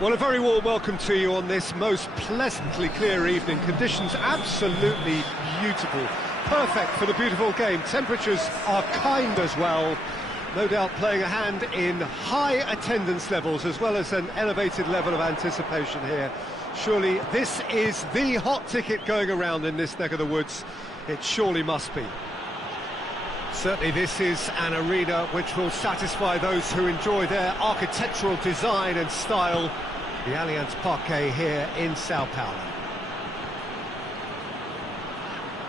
Well, a very warm welcome to you on this most pleasantly clear evening. Conditions absolutely beautiful. Perfect for the beautiful game. Temperatures are kind as well. No doubt playing a hand in high attendance levels as well as an elevated level of anticipation here. Surely this is the hot ticket going around in this neck of the woods. It surely must be. Certainly this is an arena which will satisfy those who enjoy their architectural design and style. The Allianz Parque here in Sao Paulo.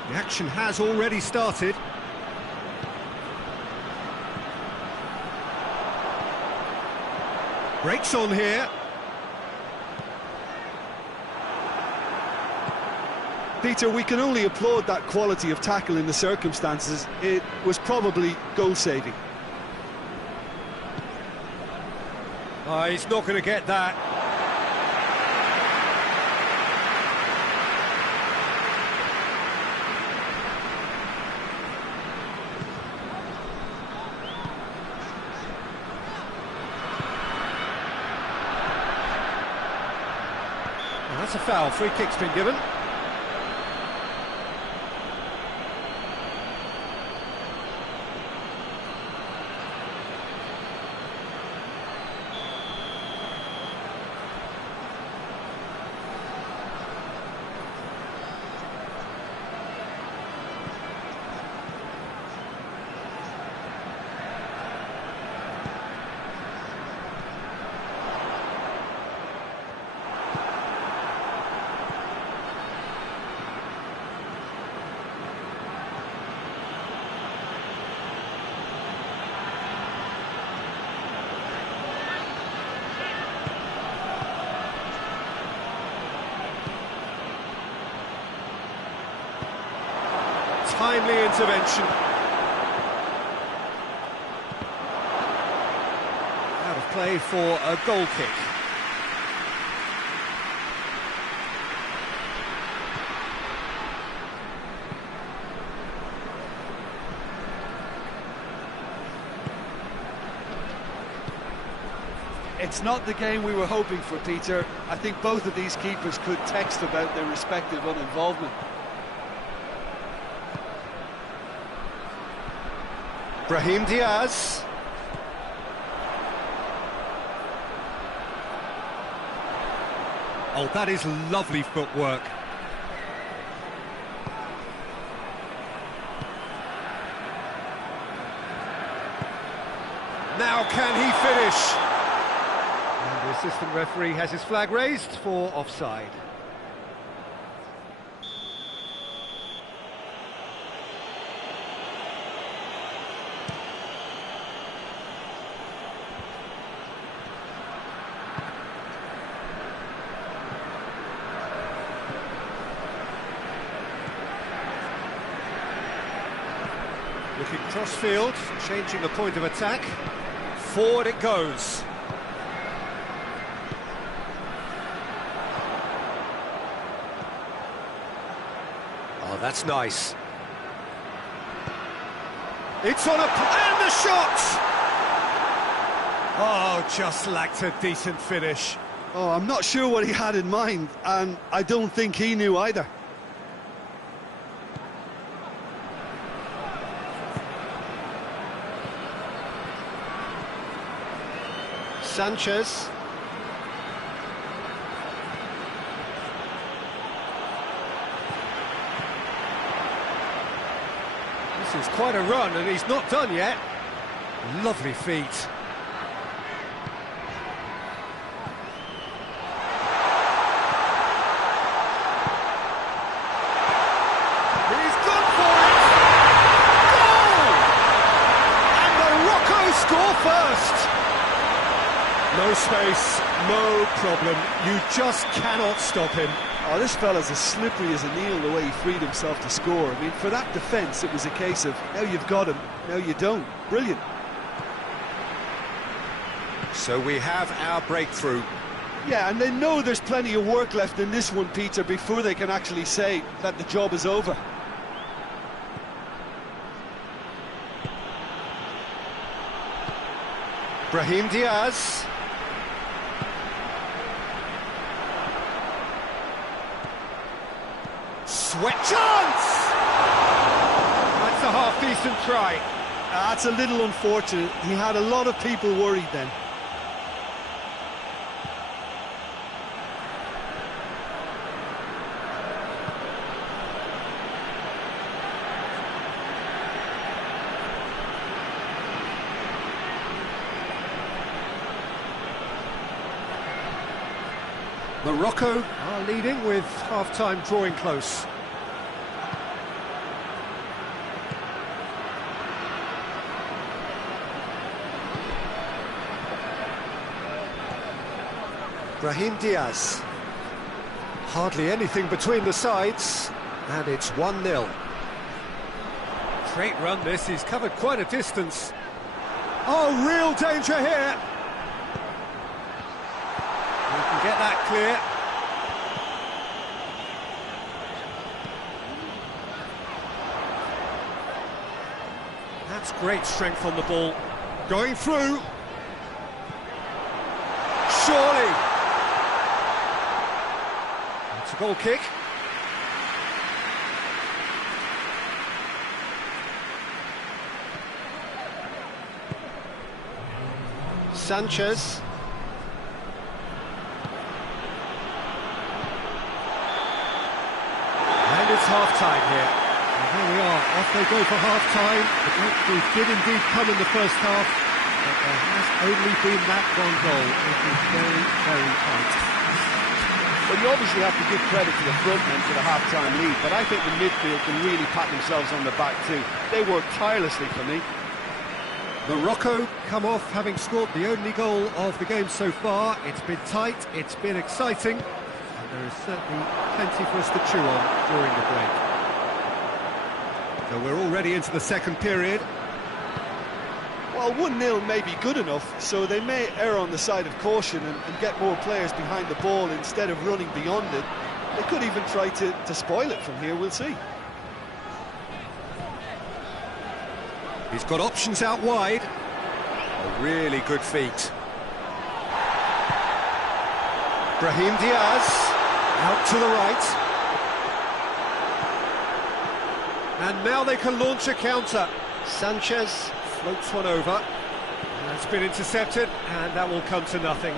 The action has already started. Breaks on here. Peter, we can only applaud that quality of tackle in the circumstances. It was probably goal-saving. He's not going to get that. That's a foul. Free kick's been given. Timely intervention. Out of play for a goal kick. It's not the game we were hoping for, Peter. I think both of these keepers could text about their respective uninvolvement. Brahim Diaz. Oh, that is lovely footwork. Now can he finish? And the assistant referee has his flag raised for offside. Looking cross-field, changing the point of attack. Forward it goes. Oh, that's nice. It's on and the shot! Oh, just lacked a decent finish. Oh, I'm not sure what he had in mind, and I don't think he knew either. Sanchez. This is quite a run, and he's not done yet. Lovely feet. He's gone for it! Goal! And Morocco score first! No space, no problem. You just cannot stop him. Oh, this fella's as slippery as a needle the way he freed himself to score. I mean, for that defence, it was a case of, now you've got him, now you don't. Brilliant. So we have our breakthrough. Yeah, and they know there's plenty of work left in this one, Peter, before they can actually say that the job is over. Brahim Diaz. Sweat chance! That's a half-decent try. That's a little unfortunate. He had a lot of people worried then. Morocco are leading with half-time drawing close. Brahim Diaz. Hardly anything between the sides, and it's 1-0. Great run this, he's covered quite a distance. Oh, real danger here! We can get that clear. That's great strength on the ball. Going through. Surely. Goal kick. Sanchez. And it's half-time here. And here we are, off they go for half-time. The breakthrough did indeed come in the first half, but there has only been that one goal. It was very, very tight. Well, you obviously have to give credit to the front men for the half-time lead, but I think the midfield can really pat themselves on the back too. They worked tirelessly for me. Morocco come off having scored the only goal of the game so far. It's been tight, it's been exciting, and there is certainly plenty for us to chew on during the break. So we're already into the second period. Well, 1-0 may be good enough, so they may err on the side of caution and get more players behind the ball instead of running beyond it. They could even try to spoil it from here, we'll see. He's got options out wide. A really good feat. Brahim Diaz, out to the right. And now they can launch a counter. Sanchez floats one over. And that's been intercepted, and that will come to nothing.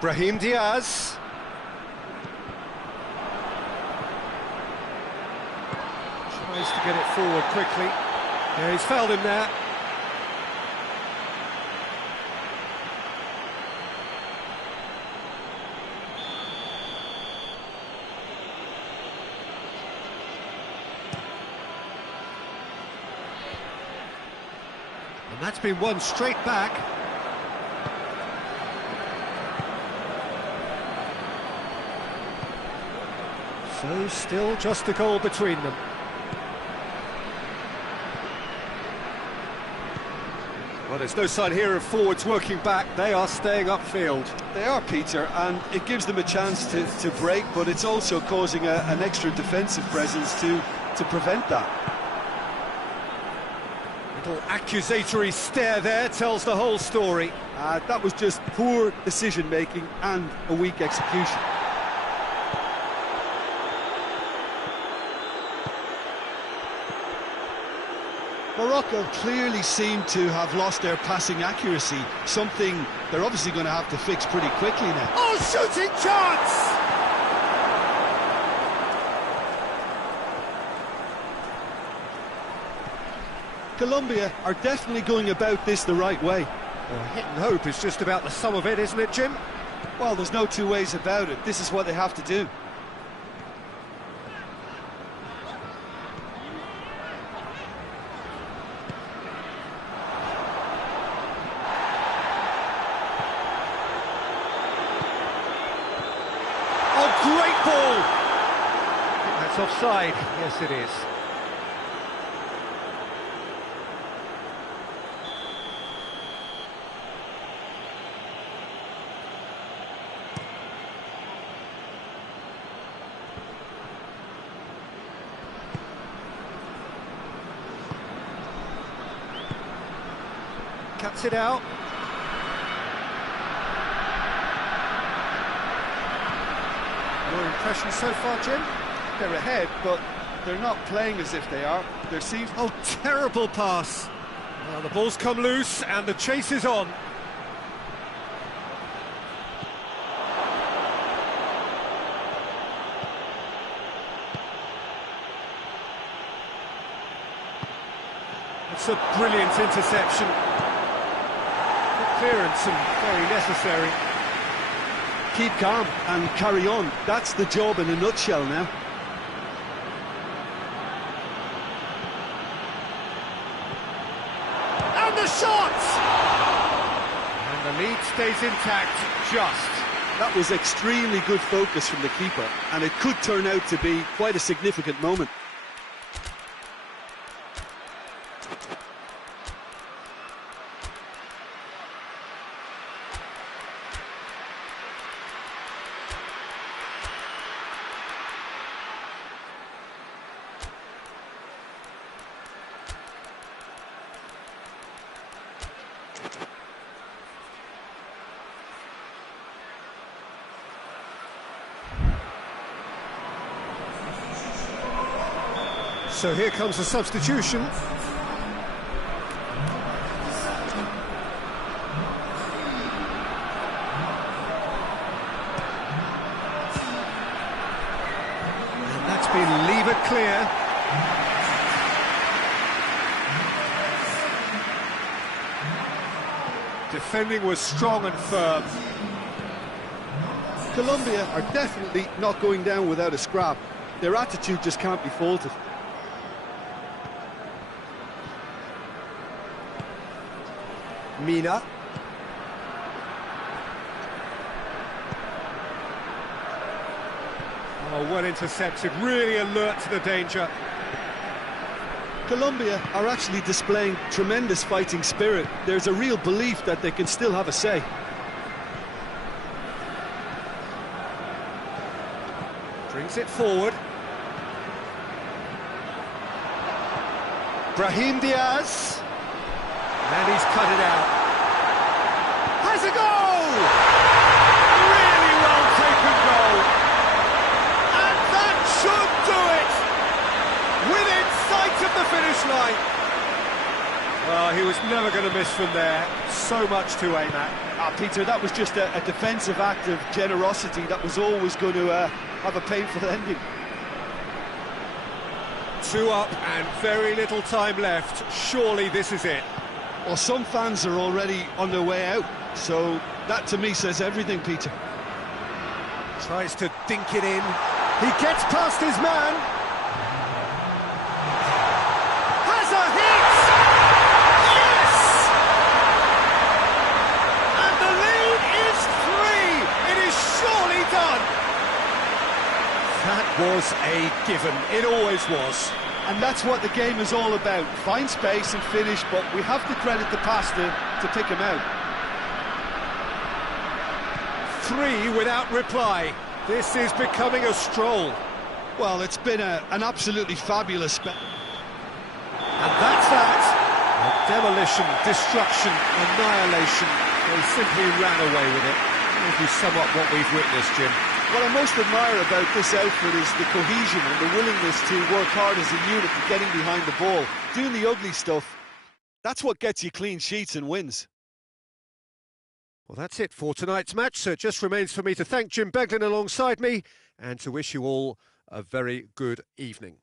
Brahim Diaz. Tries to get it forward quickly. Yeah, he's fouled him there. And that's been won straight back. So still just a goal between them. Well, there's no sign here of forwards working back. They are staying upfield. They are, Peter, and it gives them a chance to break, but it's also causing an extra defensive presence to prevent that. Little accusatory stare there tells the whole story. That was just poor decision-making and a weak execution. Morocco clearly seem to have lost their passing accuracy, something they're obviously going to have to fix pretty quickly now. Oh, shooting chance! Colombia are definitely going about this the right way. Well, hit and hope is just about the sum of it, isn't it, Jim? Well, there's no two ways about it. This is what they have to do. Great ball! I think that's offside. Yes, it is. Cuts it out. Your impression so far, Jim? They're ahead, but they're not playing as if they are. There seems... Oh, terrible pass. Well, the ball's come loose and the chase is on. It's a brilliant interception. Good clearance and very necessary. Keep calm and carry on. That's the job in a nutshell now. And the shot! And the lead stays intact, just. That was extremely good focus from the keeper, and it could turn out to be quite a significant moment. So here comes the substitution. And that's been levered clear. Defending was strong and firm. Colombia are definitely not going down without a scrap. Their attitude just can't be faulted. Mina. Oh, well intercepted, really alert to the danger. Colombia are actually displaying tremendous fighting spirit. There's a real belief that they can still have a say. Brings it forward. Brahim Diaz. And he's cut it out. Has a goal! Really well taken goal. And that should do it. Within sight of the finish line. Well, he was never going to miss from there. So much to aim at. Peter, that was just a defensive act of generosity that was always going to have a painful ending. 2 up and very little time left. Surely this is it. Well, some fans are already on their way out, so that to me says everything, Peter. Tries to dink it in. He gets past his man. Has a hit! Yes! And the lead is 3. It is surely done. That was a given. It always was. And that's what the game is all about. Find space and finish, but we have to credit the pass to pick him out. 3 without reply. This is becoming a stroll. Well, it's been an absolutely fabulous And that's that. Demolition, destruction, annihilation. They simply ran away with it. If you sum up what we've witnessed, Jim. What I most admire about this outfit is the cohesion and the willingness to work hard as a unit to getting behind the ball. Doing the ugly stuff, that's what gets you clean sheets and wins. Well, that's it for tonight's match, so it just remains for me to thank Jim Beglin alongside me and to wish you all a very good evening.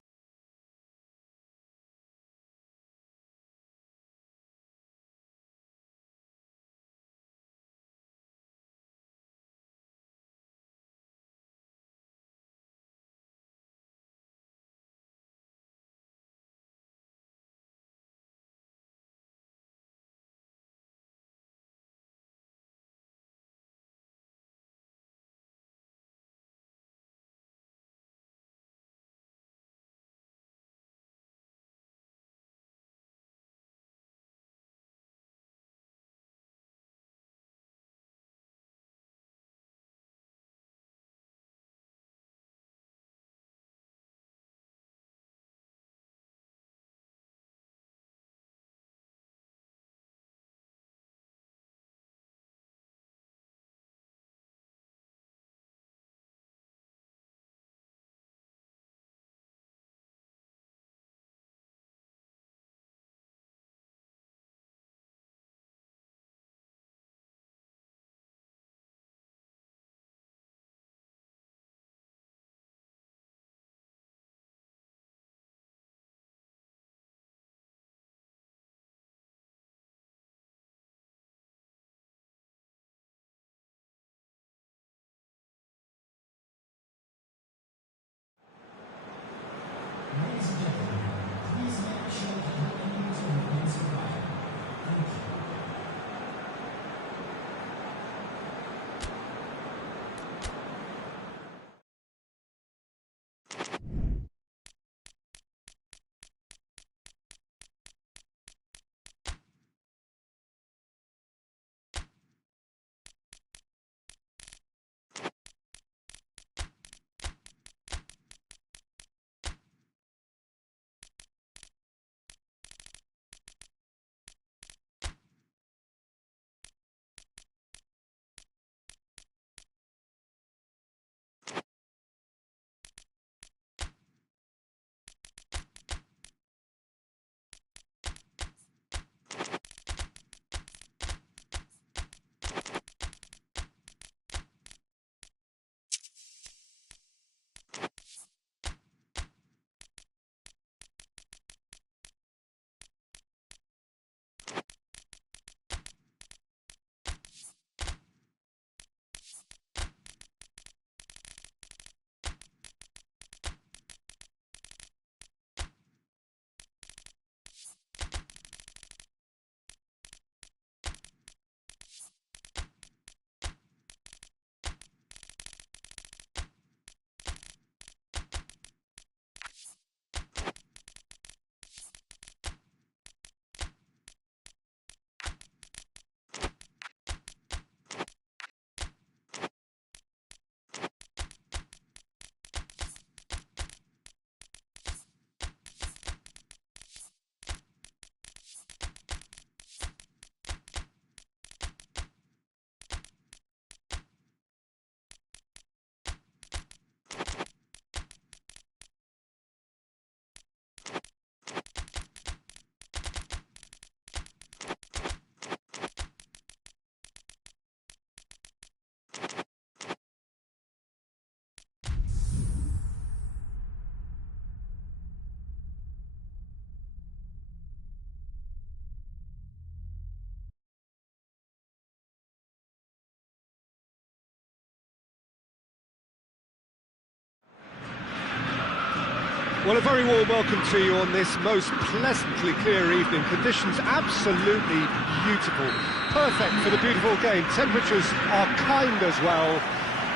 Well, a very warm welcome to you on this most pleasantly clear evening. Conditions absolutely beautiful. Perfect for the beautiful game. Temperatures are kind as well.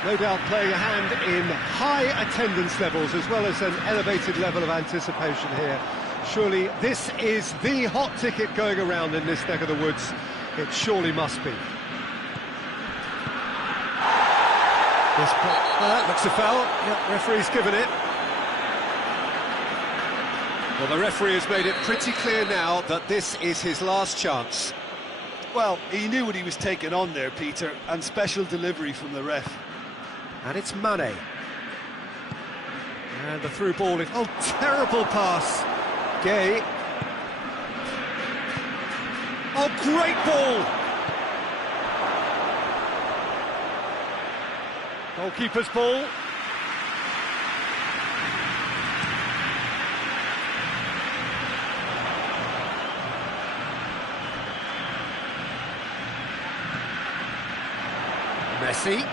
No doubt playing a hand in high attendance levels as well as an elevated level of anticipation here. Surely this is the hot ticket going around in this neck of the woods. It surely must be. That looks a foul. Yep, referee's given it. Well, the referee has made it pretty clear now that this is his last chance. Well, he knew what he was taking on there, Peter, and special delivery from the ref. And it's Mane. And the through ball is... Oh, terrible pass. Gay. Oh, great ball. Goalkeeper's ball. Messi.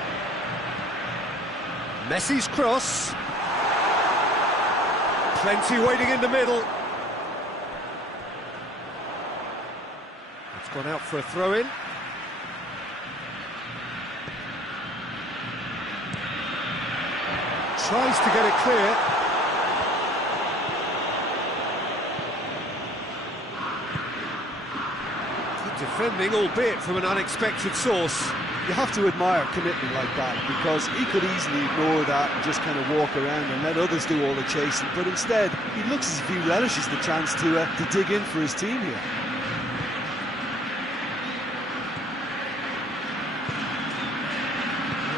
Messi's cross. Plenty waiting in the middle. It's gone out for a throw-in. Tries to get it clear. Good defending, albeit from an unexpected source. You have to admire commitment like that, because he could easily ignore that and just kind of walk around and let others do all the chasing, but instead he looks as if he relishes the chance to dig in for his team here.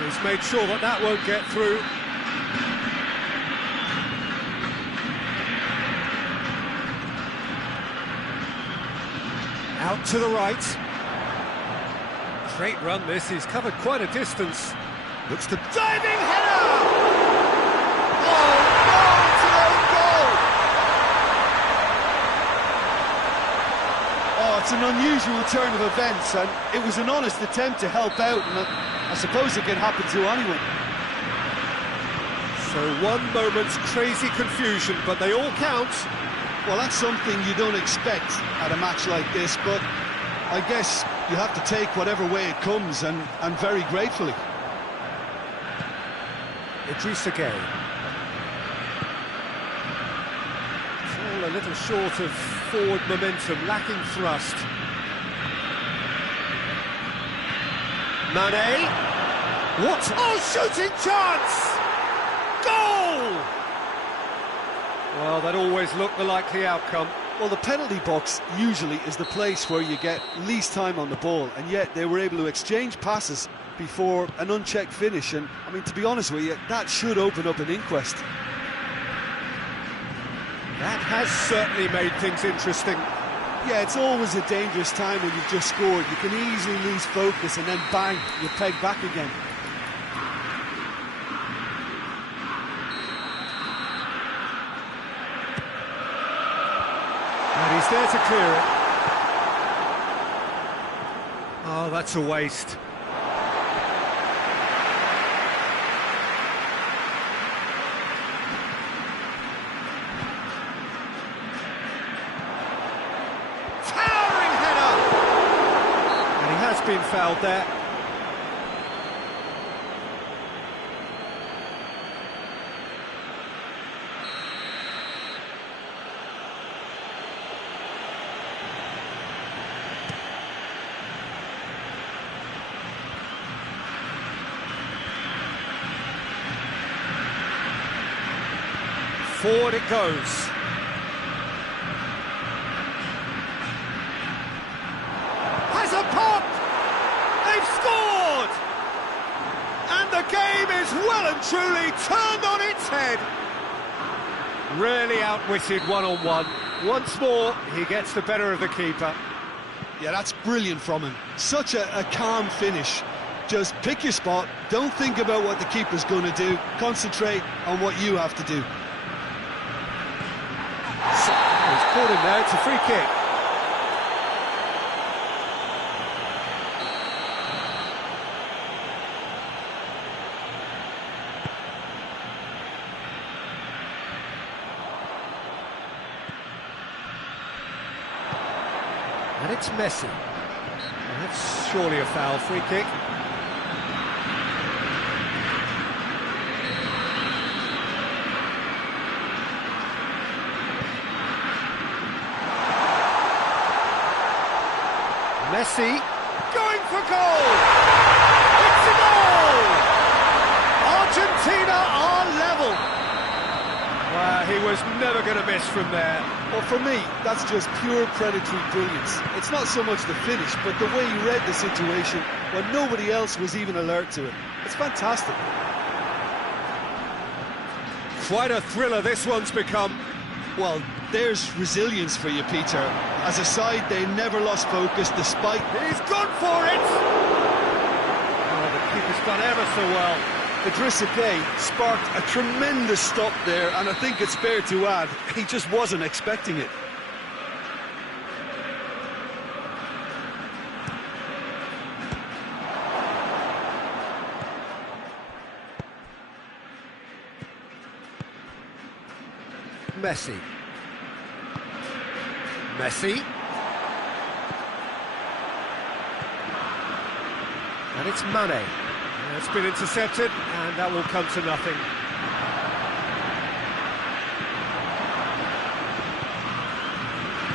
He's made sure that that won't get through. Out to the right. Great run this, he's covered quite a distance. Looks to... Diving header! Oh, goal! Oh, it's an unusual turn of events, and it was an honest attempt to help out, and I suppose it can happen to anyone. So one moment's crazy confusion, but they all count. Well, that's something you don't expect at a match like this, but I guess you have to take whatever way it comes, and very gratefully. Idrissa Gueye. All a little short of forward momentum, lacking thrust. Mane. What? Oh, shooting chance! Goal! Well, that always looked the likely outcome. Well, the penalty box usually is the place where you get least time on the ball, and yet they were able to exchange passes before an unchecked finish, and I mean, to be honest with you, that should open up an inquest. That has certainly made things interesting. Yeah, it's always a dangerous time when you've just scored. You can easily lose focus and then bang, you peg back again. And he's there to clear it. Oh, that's a waste. Towering header! And he has been fouled there. Forward it goes. Has a pop! They've scored! And the game is well and truly turned on its head. Really outwitted one-on-one. Once more, he gets the better of the keeper. Yeah, that's brilliant from him. Such a calm finish. Just pick your spot, don't think about what the keeper's going to do, concentrate on what you have to do. He's caught him there, it's a free kick. And it's Messi. Well, that's surely a foul. Free kick. Messi Going for goal! It's a goal! Argentina are level. Well, he was never going to miss from there. Well, for me, that's just pure predatory brilliance. It's not so much the finish, but the way he read the situation when nobody else was even alert to it. It's fantastic. Quite a thriller this one's become. Well, there's resilience for you, Peter. As a side, they never lost focus despite... He's gone for it! Oh, the keeper's done ever so well. Idrissa Gueye sparked a tremendous stop there, and I think it's fair to add, he just wasn't expecting it. Messi. Messi. And it's Mane. It's been intercepted, and that will come to nothing.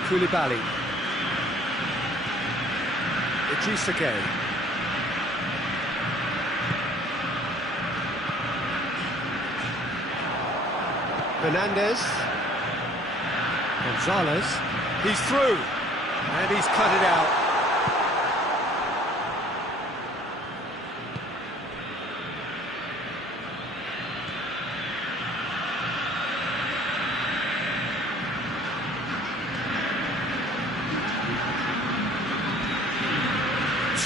Koulibaly. Idrissa Gueye. Fernandez. Gonzalez. He's through, and he's cut it out.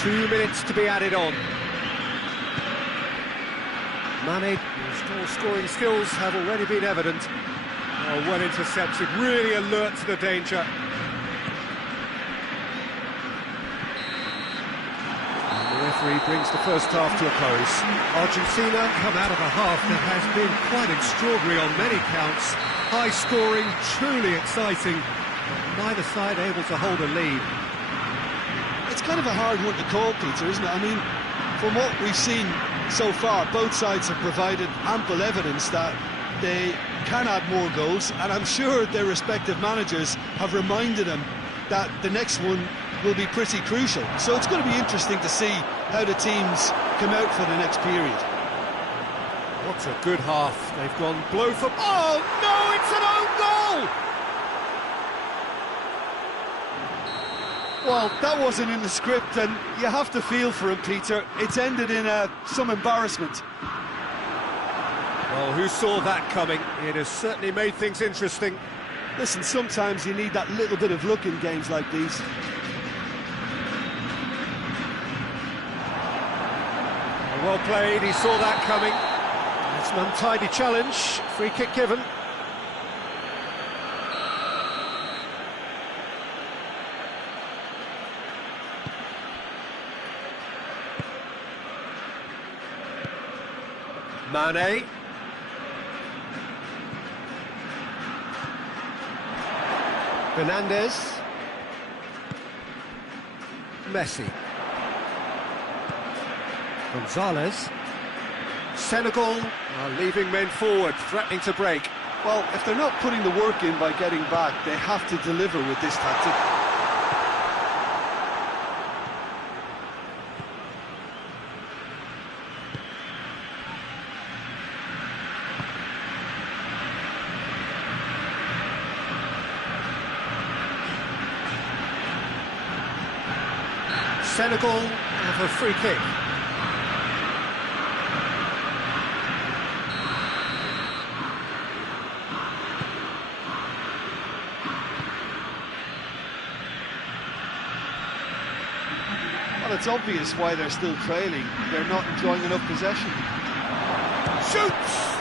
2 minutes to be added on. Mane, His scoring skills have already been evident. Oh, well intercepted, really alert to the danger. and the referee brings the first half to a close. Argentina come out of a half that has been quite extraordinary on many counts. High scoring, truly exciting. Neither side able to hold a lead. It's kind of a hard one to call, Peter, isn't it? I mean, from what we've seen so far, both sides have provided ample evidence that they can add more goals, and I'm sure their respective managers have reminded them that the next one will be pretty crucial. So it's going to be interesting to see how the teams come out for the next period. What a good half. They've gone blow for... Oh, no, it's an own goal! Well, that wasn't in the script, and you have to feel for him, Peter. It's ended in some embarrassment. Well, who saw that coming? It has certainly made things interesting. Listen, sometimes you need that little bit of luck in games like these. Well played, he saw that coming. It's an untidy challenge, free kick given. Mane. Fernandez. Messi. Gonzalez. Senegal are leaving men forward, threatening to break. Well, if they're not putting the work in by getting back, they have to deliver with this tactic. Senegal have a free kick. Well, it's obvious why they're still trailing. They're not enjoying enough possession. Shoots!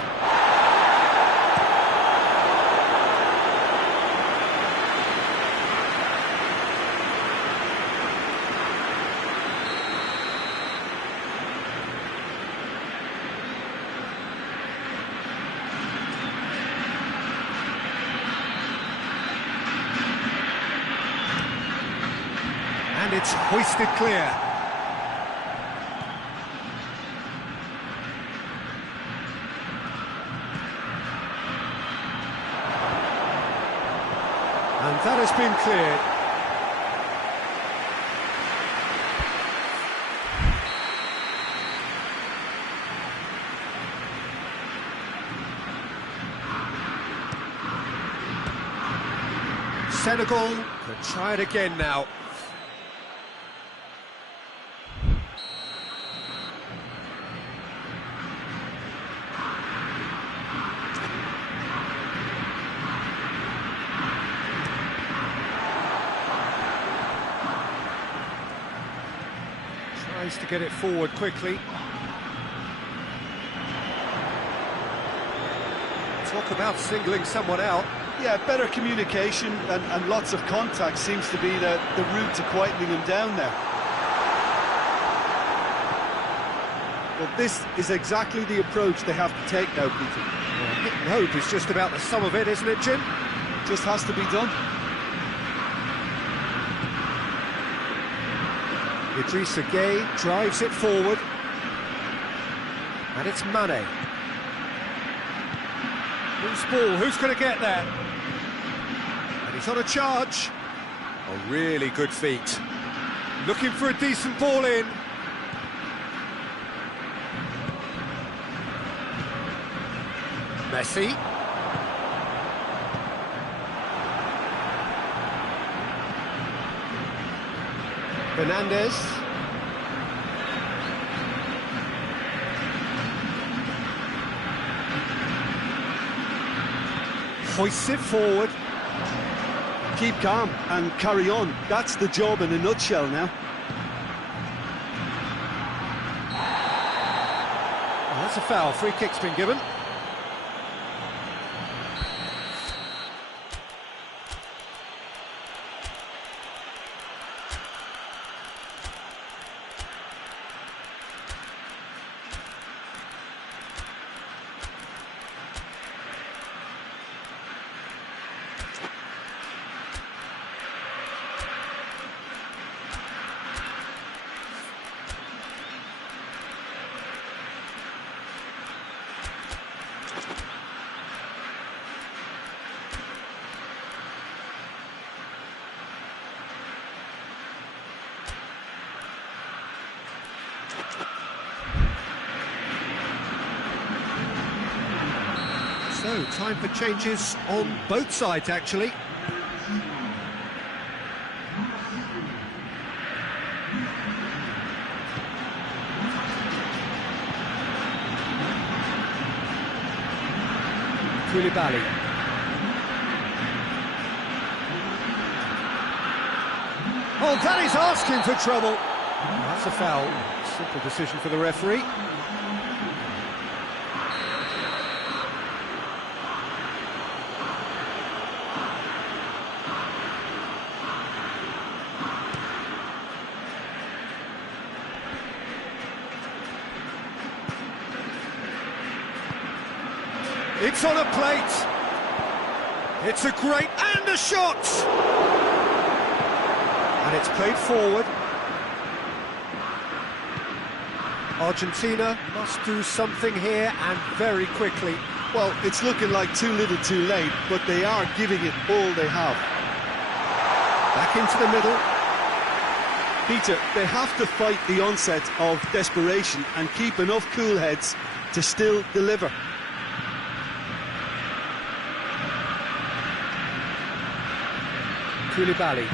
And it's hoisted clear. And that has been cleared. Senegal could try it again now. Tries to get it forward quickly. Talk about singling someone out. Yeah, better communication and lots of contact seems to be the route to quietening him down there. Well, this is exactly the approach they have to take now, Peter. Well, hit and hope is just about the sum of it, isn't it, Jim? Just has to be done. Idrissa Gueye drives it forward. And it's Mane. Loose ball, who's going to get there? And he's on a charge. A really good feat. Looking for a decent ball in. Messi. Fernandez. Hoists it forward. Keep calm and carry on. That's the job in a nutshell now. Well, that's a foul. Free kick's been given. So, time for changes on both sides, actually. Koulibaly. Oh, that is asking for trouble. That's a foul. Simple decision for the referee. It's on a plate. It's a great and a shot. And it's played forward. Argentina must do something here and very quickly. Well, it's looking like too little too late, but they are giving it all they have. Back into the middle. Peter, they have to fight the onset of desperation and keep enough cool heads to still deliver. Koulibaly.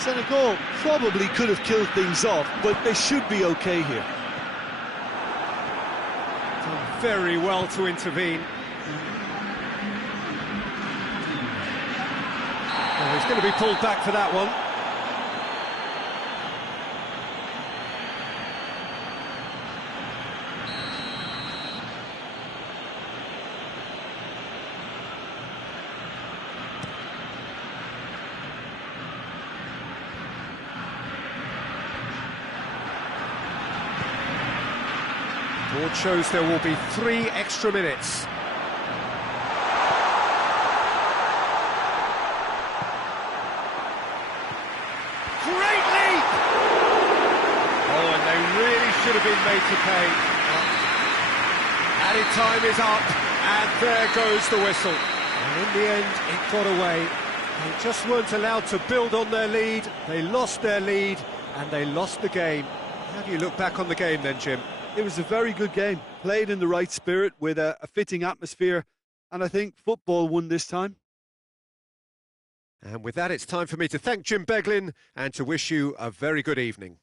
Senegal probably could have killed things off, but they should be okay here. Done very well to intervene. Oh, he's going to be pulled back for that one. Board shows there will be 3 extra minutes. Great leap! Oh, and they really should have been made to pay. Added time is up, and there goes the whistle. And in the end, it got away. They just weren't allowed to build on their lead. They lost their lead, and they lost the game. How do you look back on the game then, Jim? It was a very good game, played in the right spirit with a fitting atmosphere, and I think football won this time. And with that, it's time for me to thank Jim Beglin and to wish you a very good evening.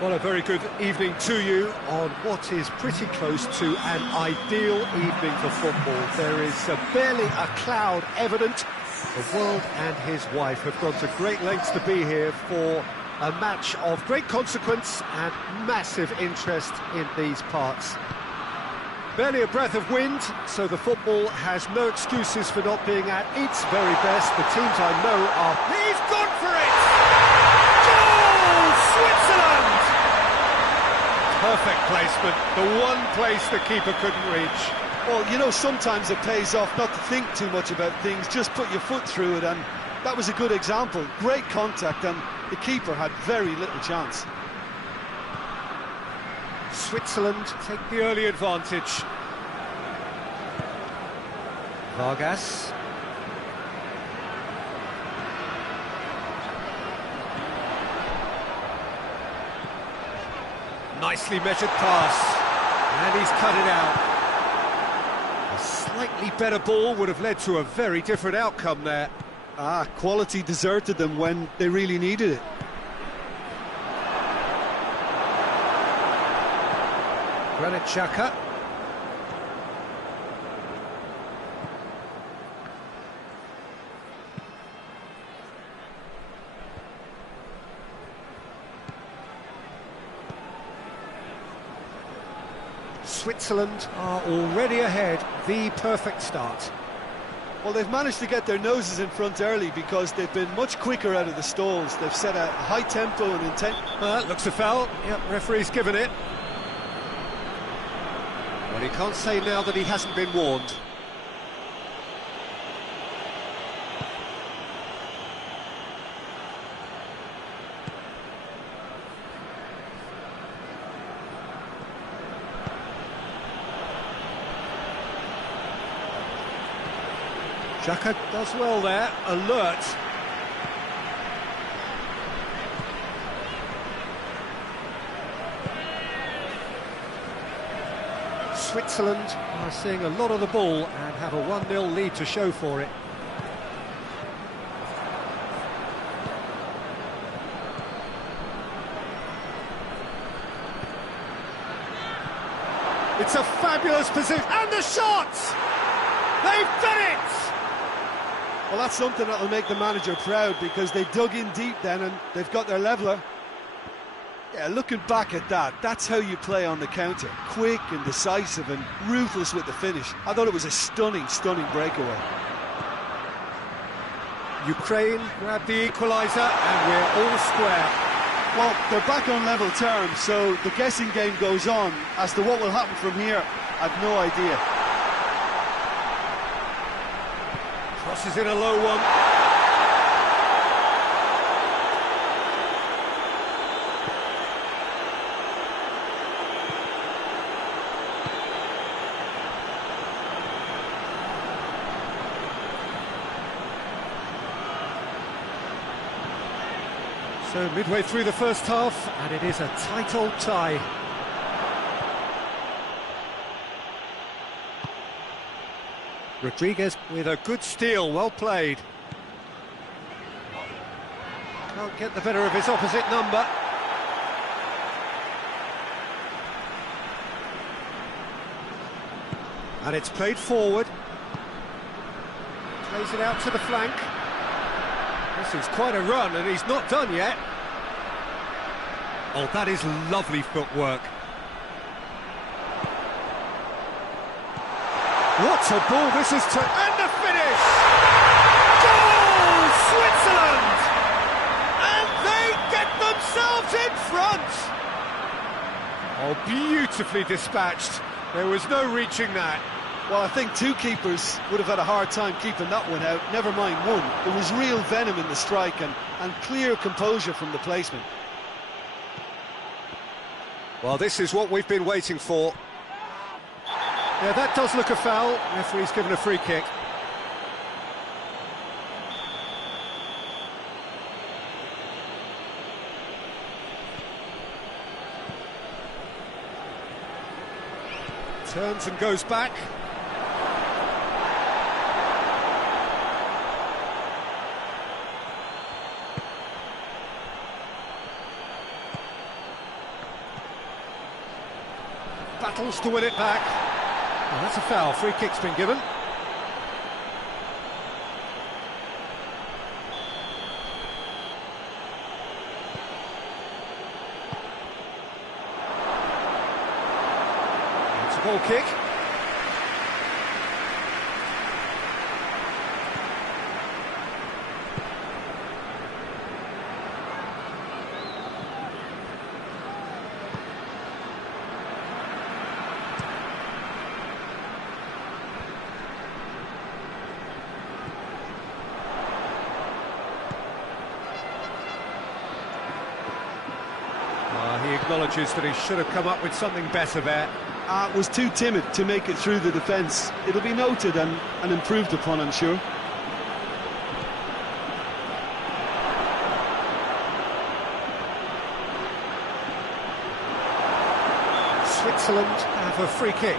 Well, a very good evening to you on what is pretty close to an ideal evening for football. There is barely a cloud evident. The world and his wife have gone to great lengths to be here for a match of great consequence and massive interest in these parts. Barely a breath of wind, so the football has no excuses for not being at its very best. The teams I know are... He's gone for it! Goal! Switzerland! Perfect placement, the one place the keeper couldn't reach. Well, you know, sometimes it pays off not to think too much about things, just put your foot through it, and that was a good example. Great contact, and the keeper had very little chance. Switzerland take the early advantage. Vargas. Nicely measured pass, and he's cut it out. A slightly better ball would have led to a very different outcome there. Quality deserted them when they really needed it. Granit Xhaka. Switzerland are already ahead, the perfect start. Well, they've managed to get their noses in front early because they've been much quicker out of the stalls. They've set a high tempo and intent. Looks a foul. Yep, referee's given it. Well, he can't say now that he hasn't been warned. Xhaka does well there, alert. Switzerland are seeing a lot of the ball and have a 1-0 lead to show for it. It's a fabulous position, and the shot! They've done it! Well, that's something that'll make the manager proud because they dug in deep then and they've got their leveller. Yeah, looking back at that, that's how you play on the counter. Quick and decisive and ruthless with the finish. I thought it was a stunning, stunning breakaway. Ukraine grabbed the equaliser and we're all square. Well, they're back on level terms, so the guessing game goes on. As to what will happen from here, I've no idea. Crosses in a low one. So midway through the first half, and it is a tight old tie. Rodriguez with a good steal, well played. Can't get the better of his opposite number. And it's played forward. Plays it out to the flank. This is quite a run, and he's not done yet. Oh, that is lovely footwork. What a ball this is to... And the finish! Goal, Switzerland! And they get themselves in front! Oh, beautifully dispatched. There was no reaching that. Well, I think two keepers would have had a hard time keeping that one out, never mind one. There was real venom in the strike and clear composure from the placement. Well, this is what we've been waiting for. Yeah, that does look a foul. Referee's given a free kick. Turns and goes back. Battles to win it back. Oh, that's a foul. Free kick's been given. It's a goal kick. He acknowledges that he should have come up with something better there. Was too timid to make it through the defence. It'll be noted and improved upon, I'm sure. Switzerland have a free kick.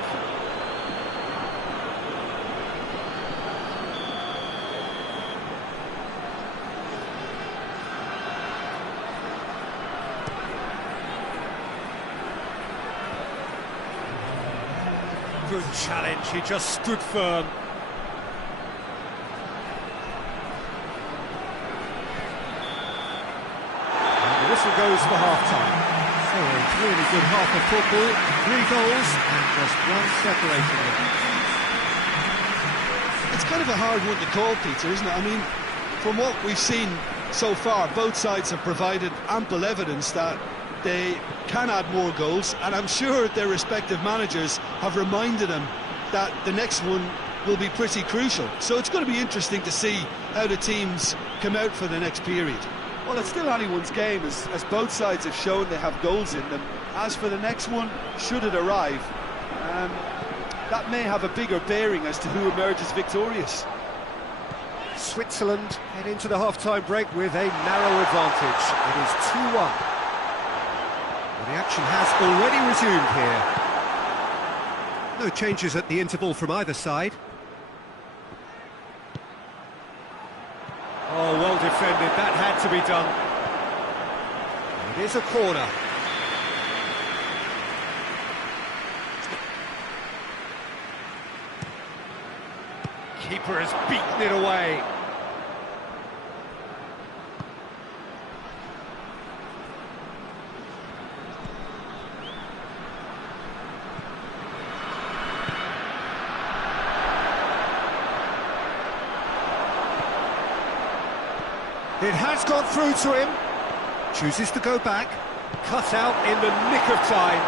Good challenge, he just stood firm. And the whistle goes for half-time. So a really good half of football, 3 goals and Just one separating them. It's kind of a hard one to call, Peter, isn't it? I mean, from what we've seen so far, both sides have provided ample evidence that they can add more goals, and I'm sure their respective managers have reminded them that the next one will be pretty crucial. So it's going to be interesting to see how the teams come out for the next period. Well, it's still anyone's game, as both sides have shown they have goals in them. As for the next one, should it arrive, that may have a bigger bearing as to who emerges victorious. Switzerland head into the half-time break with a narrow advantage. It is 2-1. Well, the action has already resumed here. No changes at the interval from either side. Oh, well defended. That had to be done. It is a corner. Keeper has beaten it away. It has gone through to him. Chooses to go back. Cut out in the nick of time.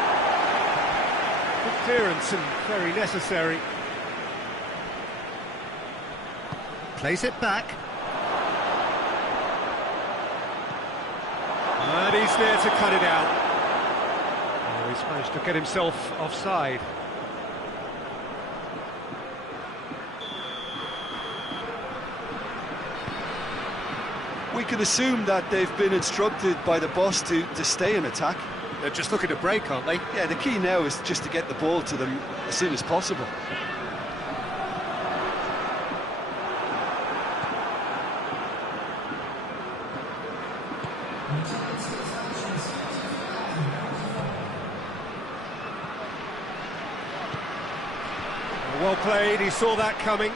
Good clearance and very necessary. Plays it back. And he's there to cut it out. Oh, he's managed to get himself offside. We can assume that they've been instructed by the boss to stay in attack. They're just looking to break, aren't they? Yeah, the key now is just to get the ball to them as soon as possible. Well played, he saw that coming.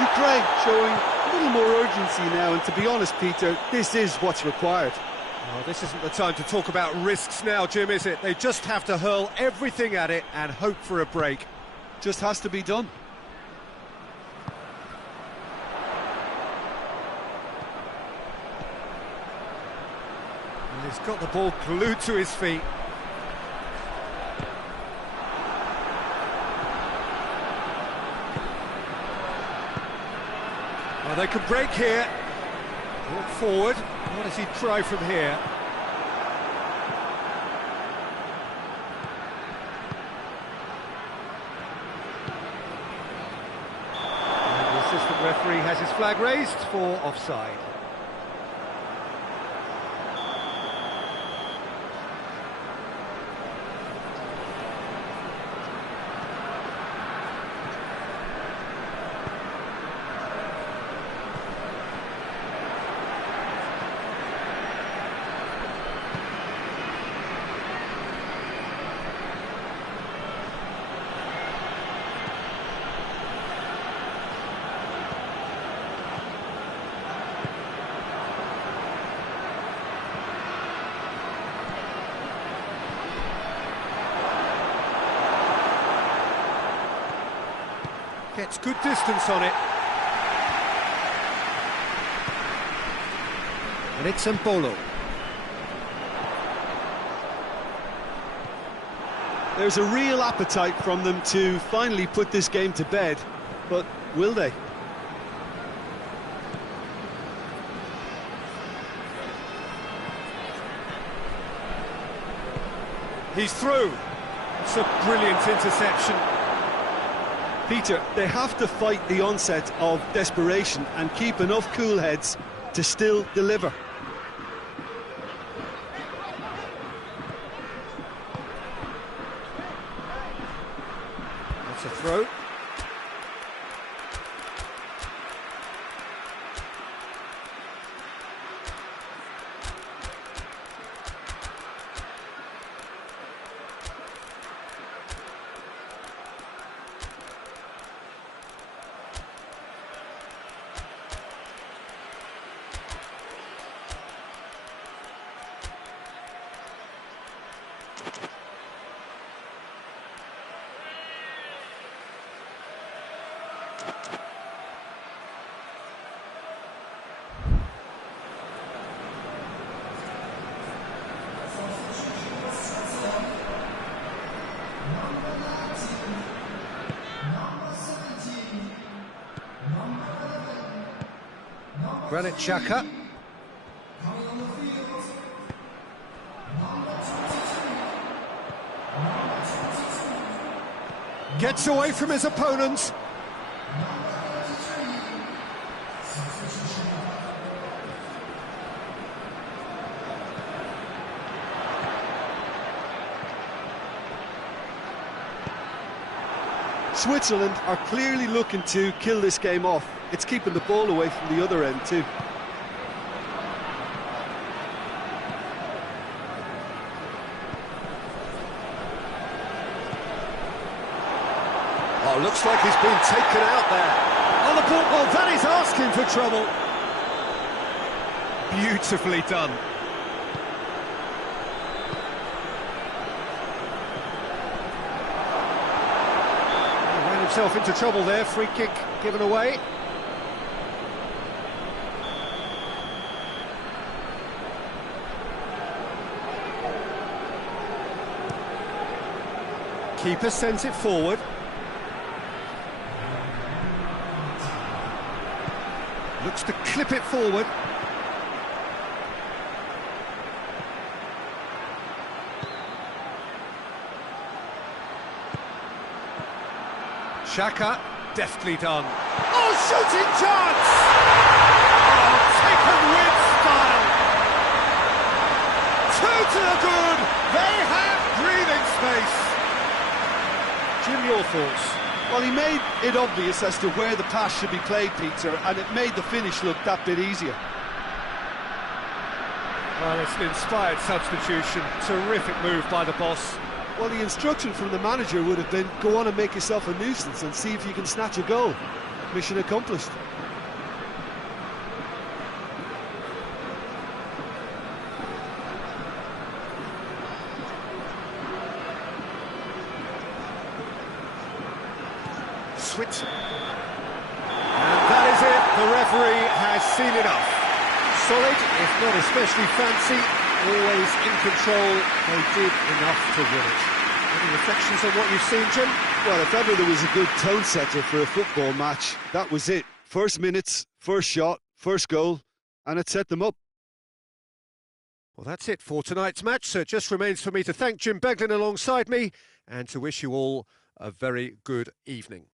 Ukraine showing a little more urgency now, and to be honest, Peter, this is what's required. Oh, this isn't the time to talk about risks now, Jim, is it? They just have to hurl everything at it and hope for a break. Just has to be done. And he's got the ball glued to his feet. Oh, they can break here. Walk forward. What does he try from here? And the assistant referee has his flag raised for offside. Gets good distance on it. And it's Mbolo. There's a real appetite from them to finally put this game to bed, but will they? He's through. It's a brilliant interception. Peter, they have to fight the onset of desperation and keep enough cool heads to still deliver. That's a throw. Granit Xhaka. Gets away from his opponents. Switzerland are clearly looking to kill this game off. It's keeping the ball away from the other end too. Oh, looks like he's been taken out there. On the ball, well, that is asking for trouble. Beautifully done. He ran himself into trouble there. Free kick given away. Keeper sends it forward. Looks to clip it forward. Xhaka, deftly done. Oh, shooting chance! Oh, taken with style. Two to the good. They have breathing space. Jim, your thoughts? Well, he made it obvious as to where the pass should be played, Peter, and it made the finish look that bit easier. Well, it's an inspired substitution. Terrific move by the boss. Well, the instruction from the manager would have been, go on and make yourself a nuisance and see if you can snatch a goal. Mission accomplished. Switzerland. And that is it. The referee has seen enough. Solid, if not especially fancy, always in control. They did enough to win it. Any reflections on what you've seen, Jim? Well, if ever there was a good tone setter for a football match, that was it. First minutes, first shot, first goal, and it set them up. Well, that's it for tonight's match, so it just remains for me to thank Jim Beglin alongside me and to wish you all a very good evening.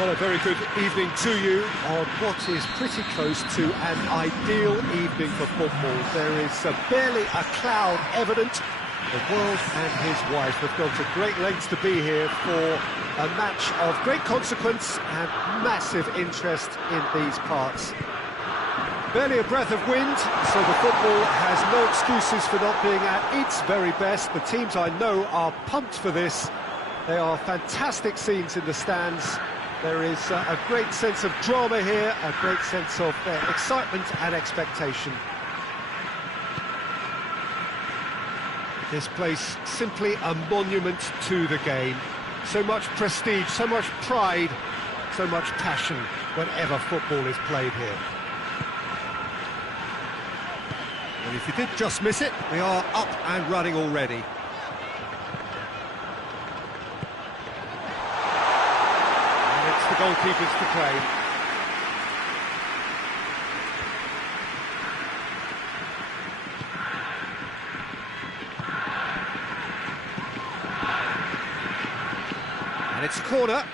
Well, a very good evening to you on what is pretty close to an ideal evening for football. There is barely a cloud evident. The world and his wife have gone to great lengths to be here for a match of great consequence and massive interest in these parts. Barely a breath of wind, so the football has no excuses for not being at its very best. The teams I know are pumped for this. They are fantastic scenes in the stands. There is a great sense of drama here, a great sense of excitement and expectation. This place simply a monument to the game. So much prestige, so much pride, so much passion whenever football is played here. And if you did just miss it, we are up and running already. The goalkeepers to play. And it's a corner.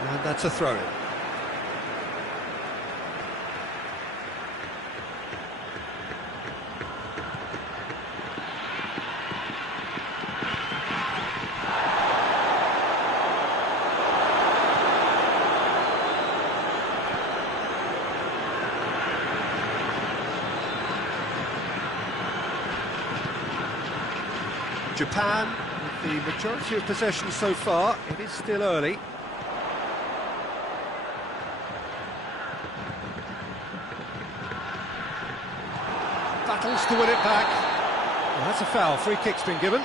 And that's a throw-in. Japan, with the majority of possession so far. It is still early. Battles to win it back. Well, that's a foul. Free kick's been given.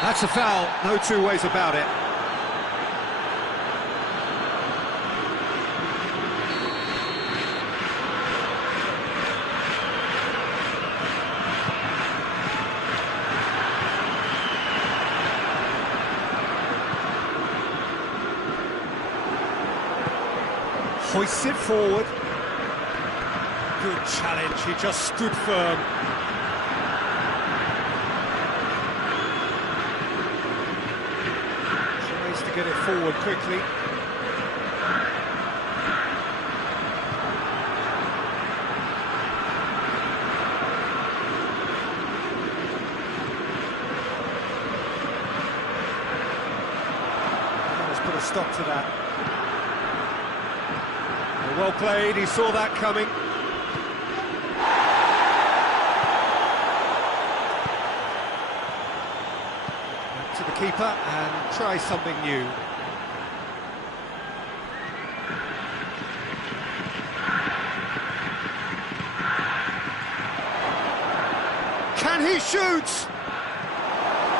That's a foul, no two ways about it. Hoists it forward. Good challenge, he just stood firm. Get it forward quickly. Let's put a stop to that. Well played, he saw that coming. To the keeper and try something new. Can he shoot?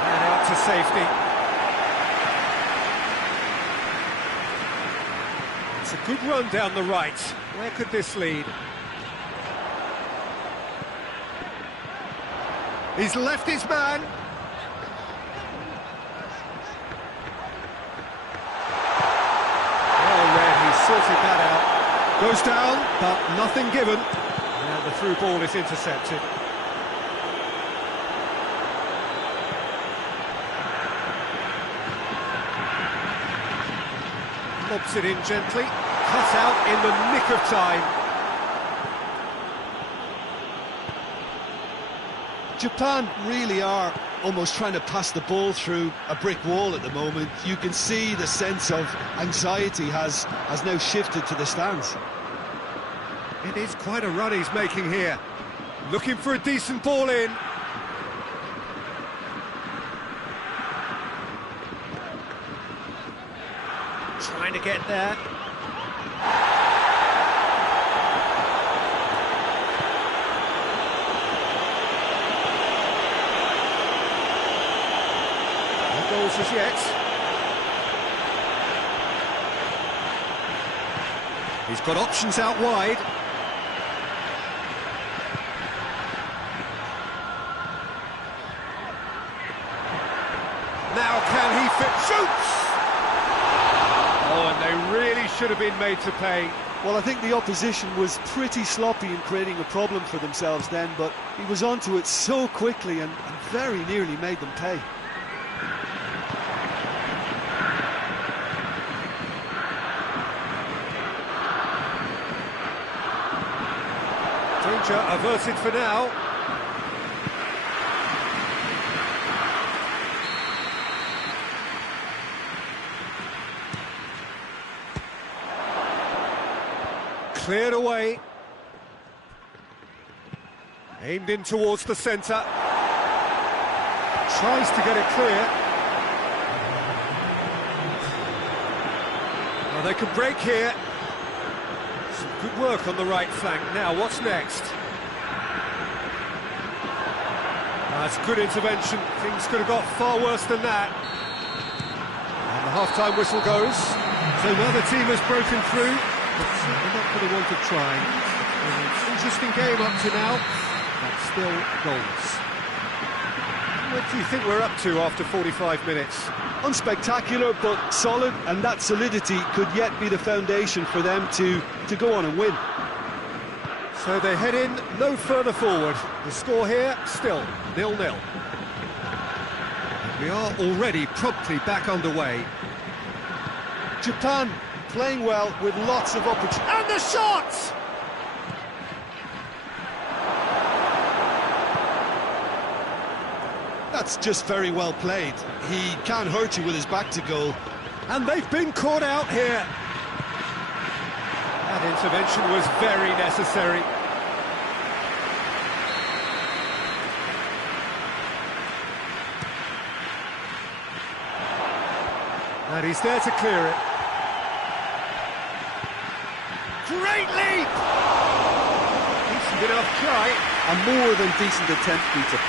And out to safety. It's a good run down the right. Where could this lead? He's left his man. Sorted that out. Goes down, but nothing given. And the through ball is intercepted. Lobs it in gently. Cut out in the nick of time. Japan really are almost trying to pass the ball through a brick wall at the moment. You can see the sense of anxiety has now shifted to the stands. It is quite a run he's making here. Looking for a decent ball in. Trying to get there. Goals as yet. He's got options out wide. should have been made to pay. Well, I think the opposition was pretty sloppy in creating a problem for themselves then, but he was onto it so quickly and very nearly made them pay. Danger averted for now. Cleared away. Aimed in towards the centre. Tries to get it clear. Well, they can break here. Some good work on the right flank. Now, what's next? That's good intervention. Things could have got far worse than that. And the half-time whistle goes. So another team has broken through. But certainly not for the want of trying. It's an interesting game up to now, but still goals. What do you think we're up to after 45 minutes? Unspectacular, but solid, and that solidity could yet be the foundation for them to go on and win. So they head in no further forward. The score here, still 0-0. We are already promptly back underway. Japan playing well with lots of opportunities. And the shots! That's just very well played. He can't hurt you with his back to goal. And they've been caught out here. That intervention was very necessary. And he's there to clear it. Great leap! Decent enough try. A more than decent attempt, Peter.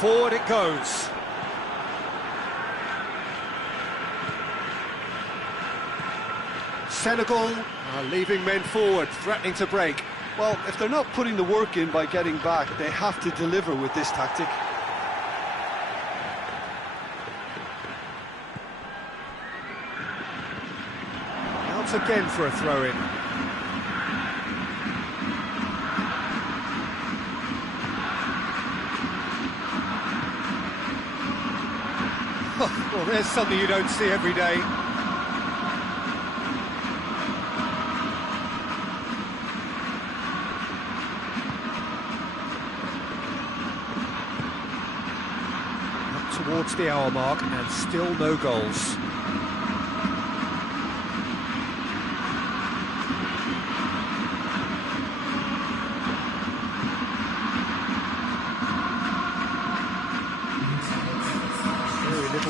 Forward it goes. Senegal are leaving men forward, threatening to break. Well, if they're not putting the work in by getting back, they have to deliver with this tactic. Out again for a throw-in. Well, there's something you don't see every day. Up towards the hour mark and still no goals.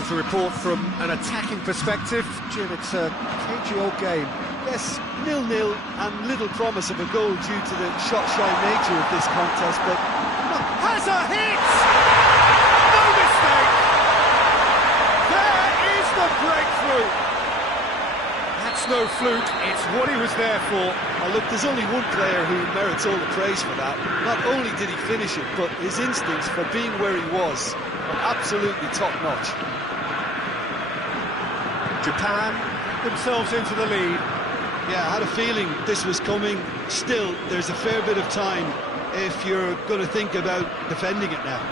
To report from an attacking perspective. Jim, it's a cagey old game. Yes, 0-0 and little promise of a goal due to the shot-shy nature of this contest, but... Has a hit! No mistake! There is the breakthrough! That's no fluke, it's what he was there for. Oh, look, there's only one player who merits all the praise for that. Not only did he finish it, but his instincts for being where he was are absolutely top-notch. Japan themselves into the lead. Yeah, I had a feeling this was coming. Still, there's a fair bit of time if you're going to think about defending it now.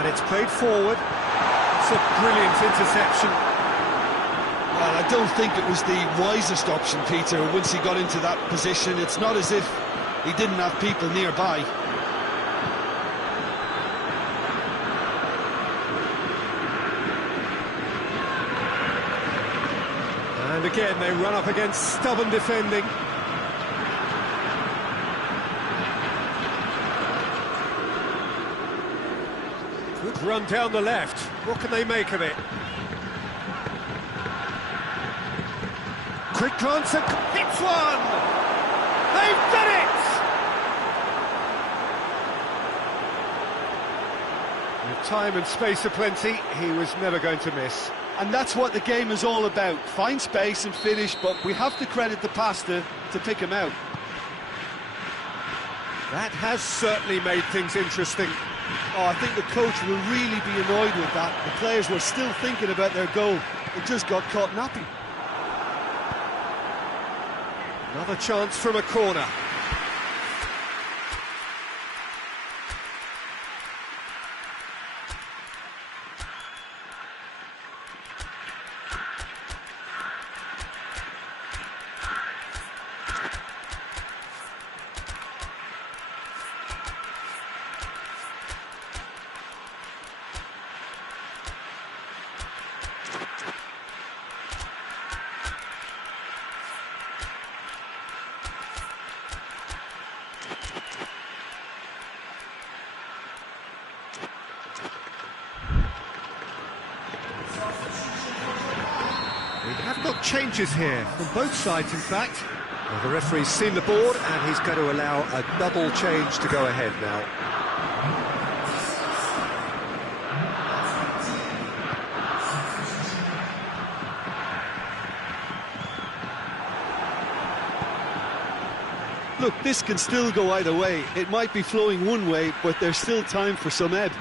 And it's played forward. It's a brilliant interception. Well, I don't think it was the wisest option, Peter, once he got into that position. It's not as if he didn't have people nearby. And again, they run up against stubborn defending. Good run down the left. What can they make of it? Quick glance and hits one! They've done it! time and space aplenty, he was never going to miss. And that's what the game is all about. Find space and finish, but we have to credit the pass to pick him out. That has certainly made things interesting. Oh, I think the coach will really be annoyed with that. The players were still thinking about their goal. It just got caught napping. Another chance from a corner. We have got changes here, from both sides in fact. Well, the referee's seen the board and he's going to allow a double change to go ahead now. Look, this can still go either way. It might be flowing one way, but there's still time for some ebb.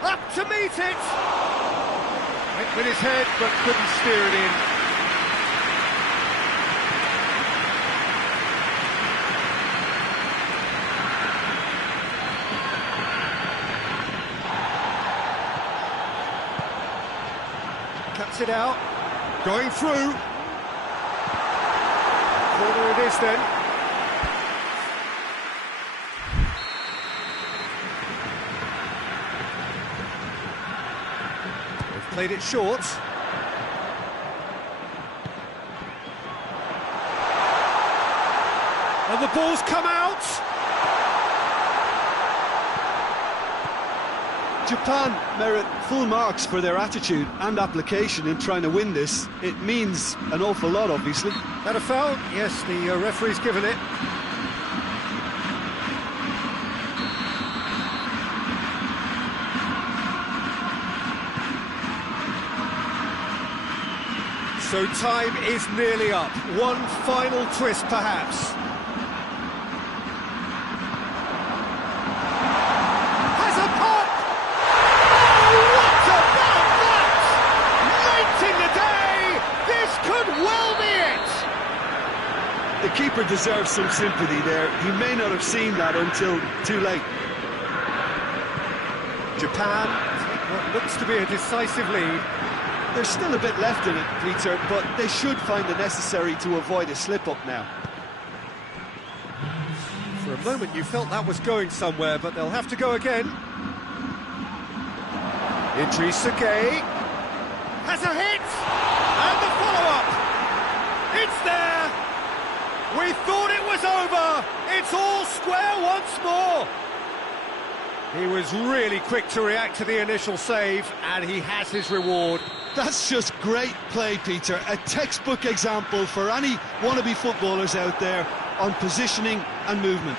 Up to meet it! Went with his head, but couldn't steer it in. Cuts it out. Going through. Corner it is then. Played it short. And the ball's come out. Japan merit full marks for their attitude and application in trying to win this. It means an awful lot, obviously. Had a foul? Yes, the referee's given it. So time is nearly up. One final twist, perhaps. Has a pop! Oh, what about that? Late in the day, this could well be it! The keeper deserves some sympathy there. He may not have seen that until too late. Japan, what looks to be a decisive lead. There's still a bit left in it, Peter, but they should find the necessary to avoid a slip-up now. For a moment you felt that was going somewhere, but they'll have to go again. Idrissa Gueye. Has a hit! And the follow-up! It's there! We thought it was over! It's all square once more! He was really quick to react to the initial save, and he has his reward. That's just great play, Peter. A textbook example for any wannabe footballers out there on positioning and movement.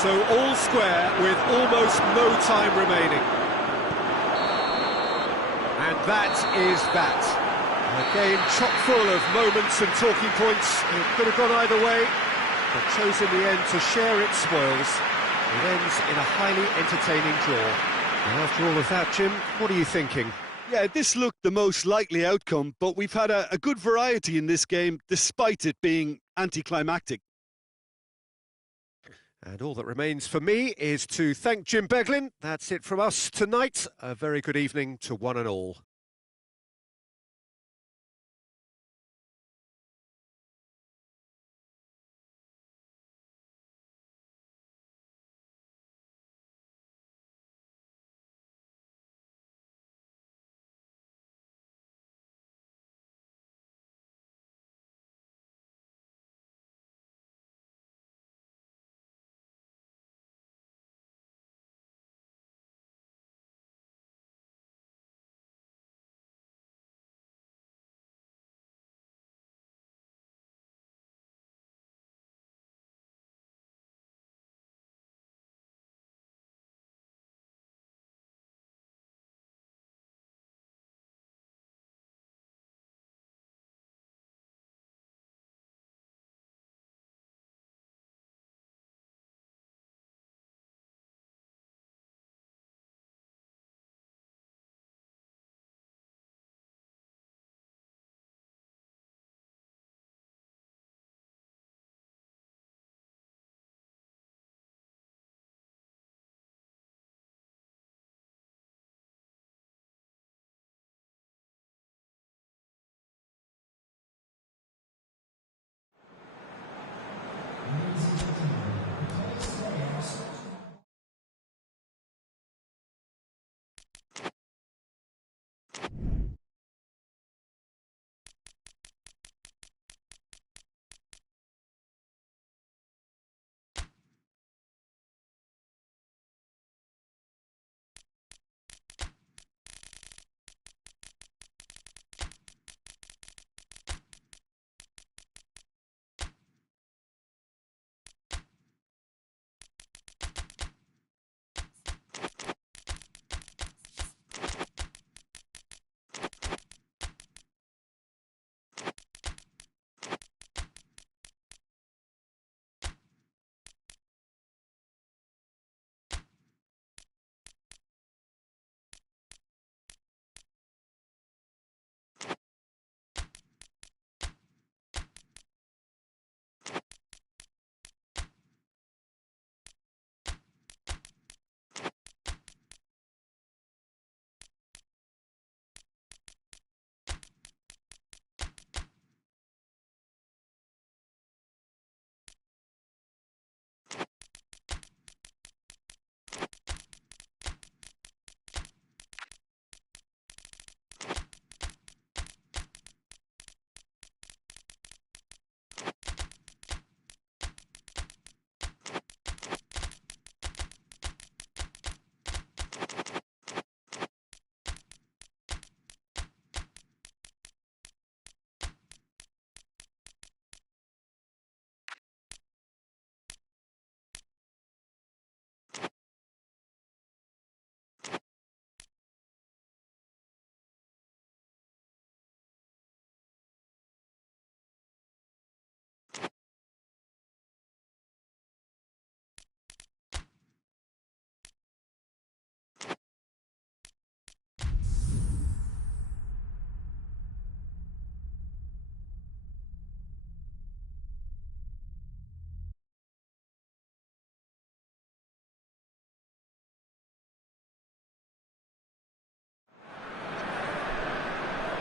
So all square with almost no time remaining. And that is that. A game chock full of moments and talking points. It could have gone either way, but chose in the end to share its spoils. It ends in a highly entertaining draw. And after all of that, Jim, what are you thinking? Yeah, this looked the most likely outcome, but we've had a good variety in this game, despite it being anticlimactic. And all that remains for me is to thank Jim Beglin. That's it from us tonight. A very good evening to one and all.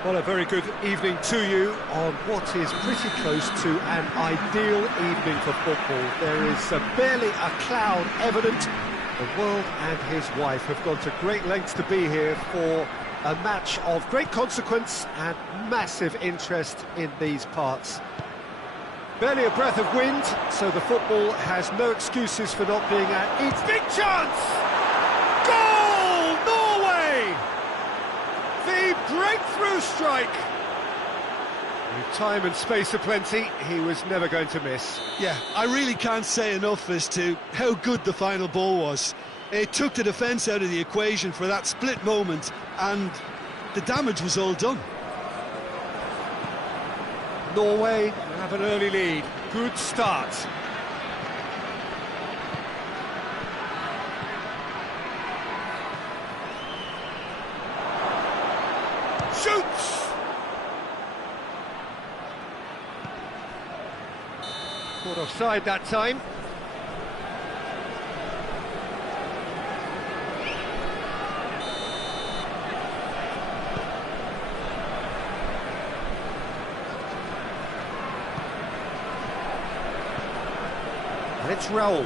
Well, a very good evening to you on what is pretty close to an ideal evening for football. There is barely a cloud evident. The world and his wife have gone to great lengths to be here for a match of great consequence and massive interest in these parts. Barely a breath of wind, so the football has no excuses for not being at its Big chance! Goal! Norway! The breakthrough strike! With time and space aplenty, he was never going to miss. Yeah, I really can't say enough as to how good the final ball was. It took the defence out of the equation for that split moment, and the damage was all done. Norway have an early lead. Good start. Shoots! Caught offside that time. Let's roll.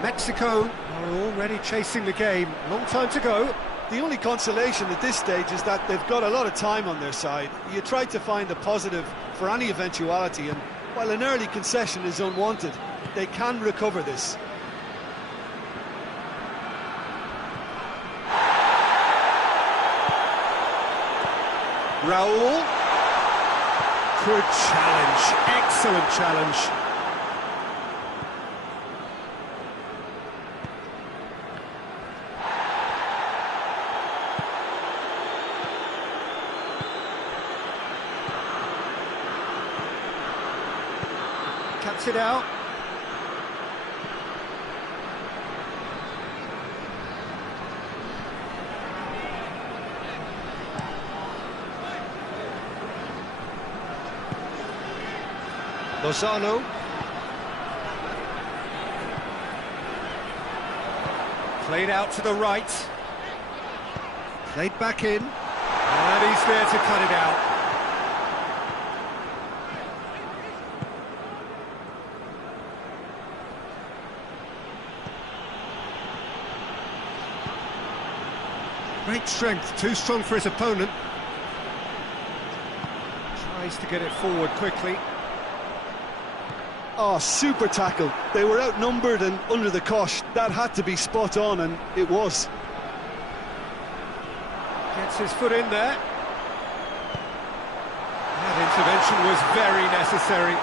Mexico are already chasing the game. Long time to go. The only consolation at this stage is that they've got a lot of time on their side. You try to find a positive for any eventuality, and while an early concession is unwanted, they can recover this. Raul. Good challenge. Excellent challenge. Cuts it out. Lozano. Played out to the right. Played back in. And he's there to cut it out. Great strength, too strong for his opponent. Tries to get it forward quickly. Oh, super tackle. They were outnumbered and under the cosh. That had to be spot on, and it was. Gets his foot in there. That intervention was very necessary.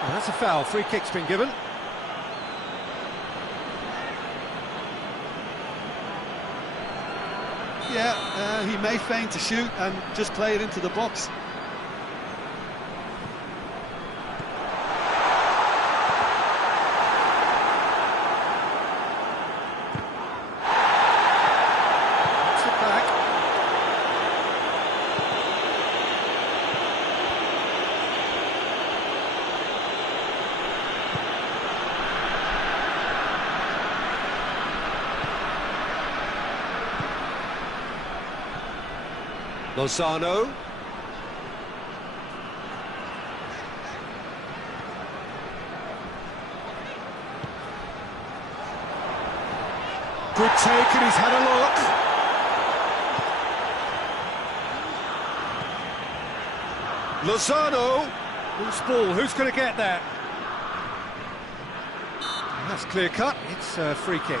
Well, that's a foul. Free kick's been given. Yeah, he may feign to shoot and just play it into the box. Puts it back. Lozano. Good take, and he's had a look. Lozano. Loose ball, who's going to get that? That's clear cut, it's a free kick.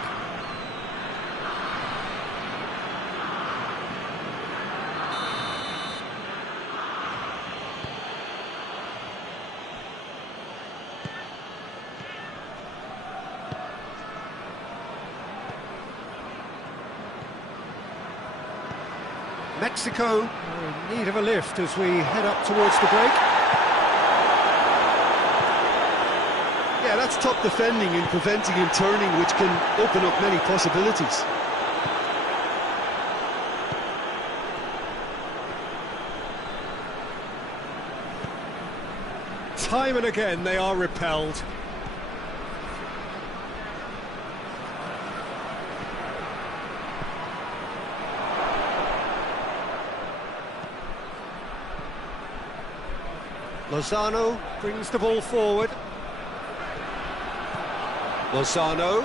Mexico are in need of a lift as we head up towards the break. Yeah, that's top defending and preventing him turning, which can open up many possibilities. Time and again they are repelled. Lozano brings the ball forward. Lozano.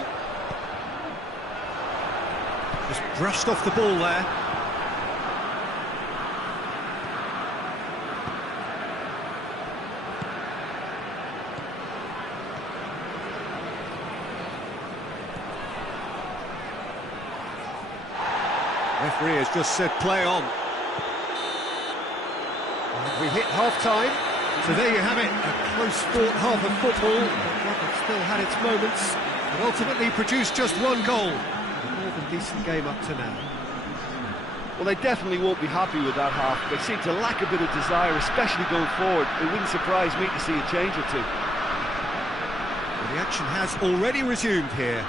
Just brushed off the ball there. Referee has just said play on. And we hit half-time. So there you have it, a close-fought half of football, but one that still had its moments, and ultimately produced just one goal. A more than decent game up to now. Well, they definitely won't be happy with that half. They seem to lack a bit of desire, especially going forward. It wouldn't surprise me to see a change or two. Well, the action has already resumed here.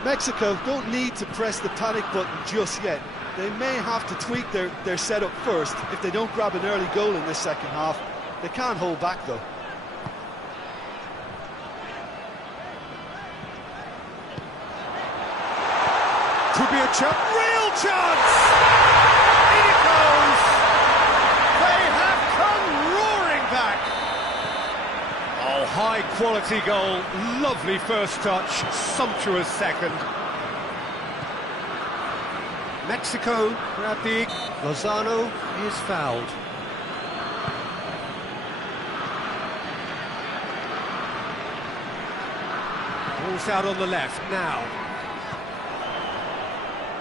Mexico don't need to press the panic button just yet. They may have to tweak their setup first if they don't grab an early goal in this second half. They can't hold back, though. Could be a chance. Real chance! In it goes! They have come roaring back! Oh, high-quality goal. Lovely first touch. Sumptuous second. Mexico grabbed the... Lozano is fouled. Ball's out on the left now.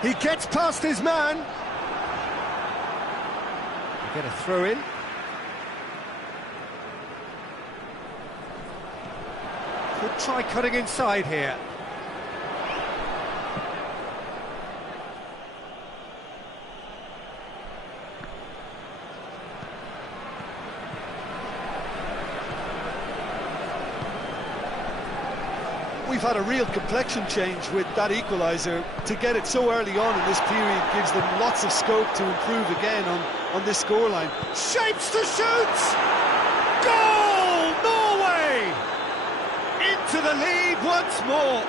He gets past his man. Get a throw in. Could try cutting inside here. We've had a real complexion change with that equaliser. To get it so early on in this period gives them lots of scope to improve again on this scoreline. Shapes to shoot! Goal! into the lead once more.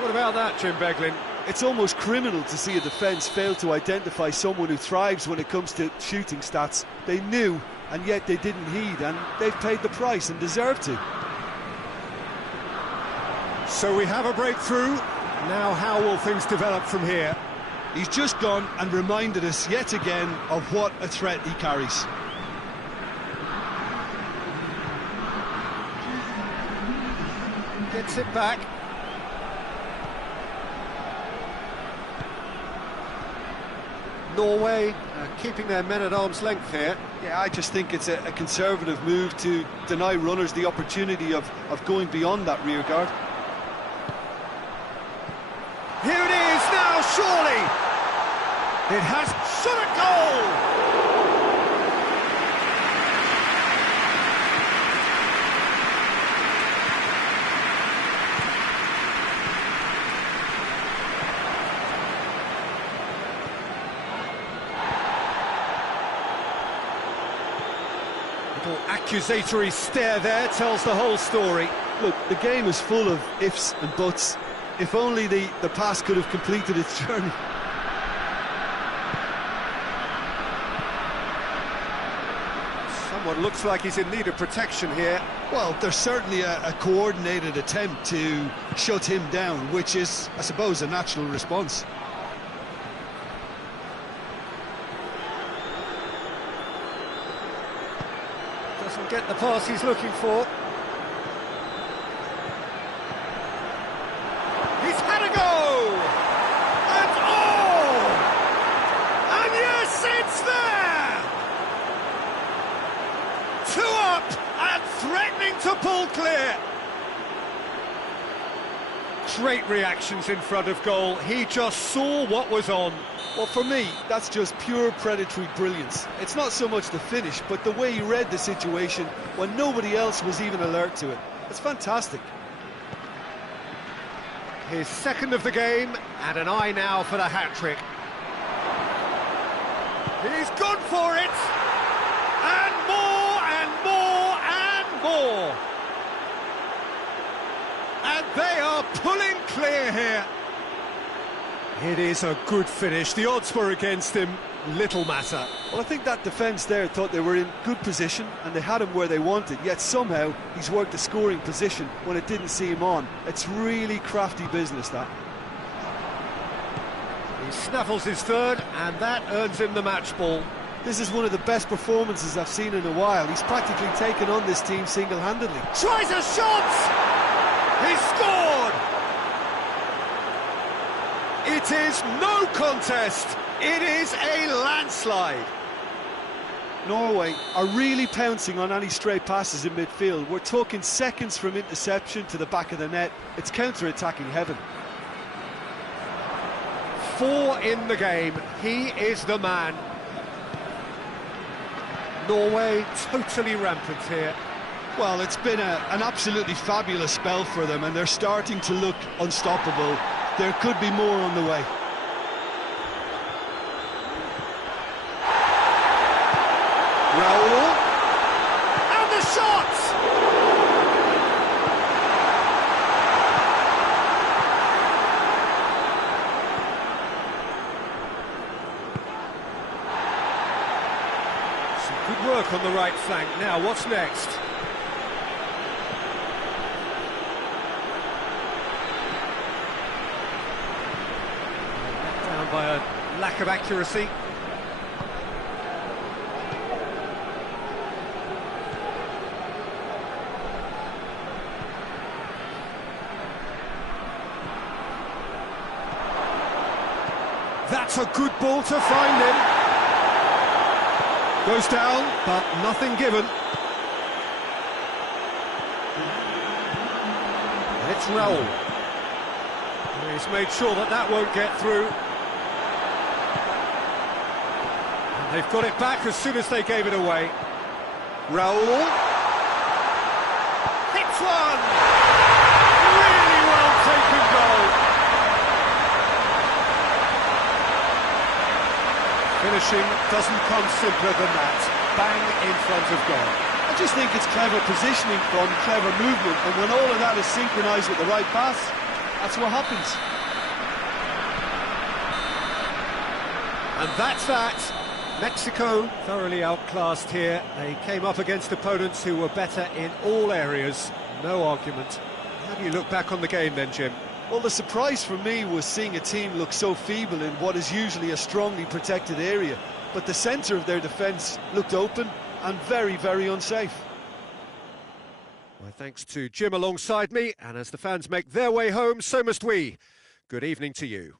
What about that, Jim Beglin? It's almost criminal to see a defence fail to identify someone who thrives when it comes to shooting stats. They knew, and yet they didn't heed, and they've paid the price and deserve to. So we have a breakthrough. Now how will things develop from here? He's just gone and reminded us yet again of what a threat he carries. Gets it back. Norway keeping their men at arm's length here. Yeah, I just think it's a conservative move to deny runners the opportunity of going beyond that rear guard. Here it is now, surely! It has shot a goal! Little accusatory stare there tells the whole story. Look, the game is full of ifs and buts. If only the pass could have completed its journey. Someone looks like he's in need of protection here. Well, there's certainly a coordinated attempt to shut him down, which is, I suppose, a natural response. Doesn't get the pass he's looking for. He's had a go! And oh! And yes, it's there! 2 up and threatening to pull clear. Great reactions in front of goal. He just saw what was on. Well, for me, that's just pure predatory brilliance. It's not so much the finish, but the way he read the situation when nobody else was even alert to it. It's fantastic. His second of the game, and an eye now for the hat-trick. He's gone for it! And more, and more, and more! And they are pulling clear here. It is a good finish. The odds were against him. Little matter. Well, I think that defence there thought they were in good position and they had him where they wanted, yet somehow he's worked a scoring position when it didn't see him on. It's really crafty business, that. He snaffles his third, and that earns him the match ball. This is one of the best performances I've seen in a while. He's practically taken on this team single-handedly. Tries a shot! He scored! It is no contest. It is a landslide. Norway are really pouncing on any stray passes in midfield. We're talking seconds from interception to the back of the net. It's counter-attacking heaven. 4 in the game. He is the man. Norway totally rampant here. Well, it's been an absolutely fabulous spell for them, and they're starting to look unstoppable. There could be more on the way. Raul. And the shot! Some good work on the right flank. Now, what's next? Down by a lack of accuracy. That's a good ball to find him. Goes down, but nothing given. And it's Raul. He's made sure that that won't get through. And they've got it back as soon as they gave it away. Raul. Hits one! Really well taken goal. Finishing doesn't come simpler than that. Bang in front of goal. I just think it's clever positioning from clever movement, and when all of that is synchronised with the right pass, that's what happens. And that's that. Mexico thoroughly outclassed here. They came up against opponents who were better in all areas. No argument. How do you look back on the game then, Jim? Well, the surprise for me was seeing a team look so feeble in what is usually a strongly protected area. But the centre of their defence looked open and very, very unsafe. My thanks to Jim alongside me, and as the fans make their way home, so must we. Good evening to you.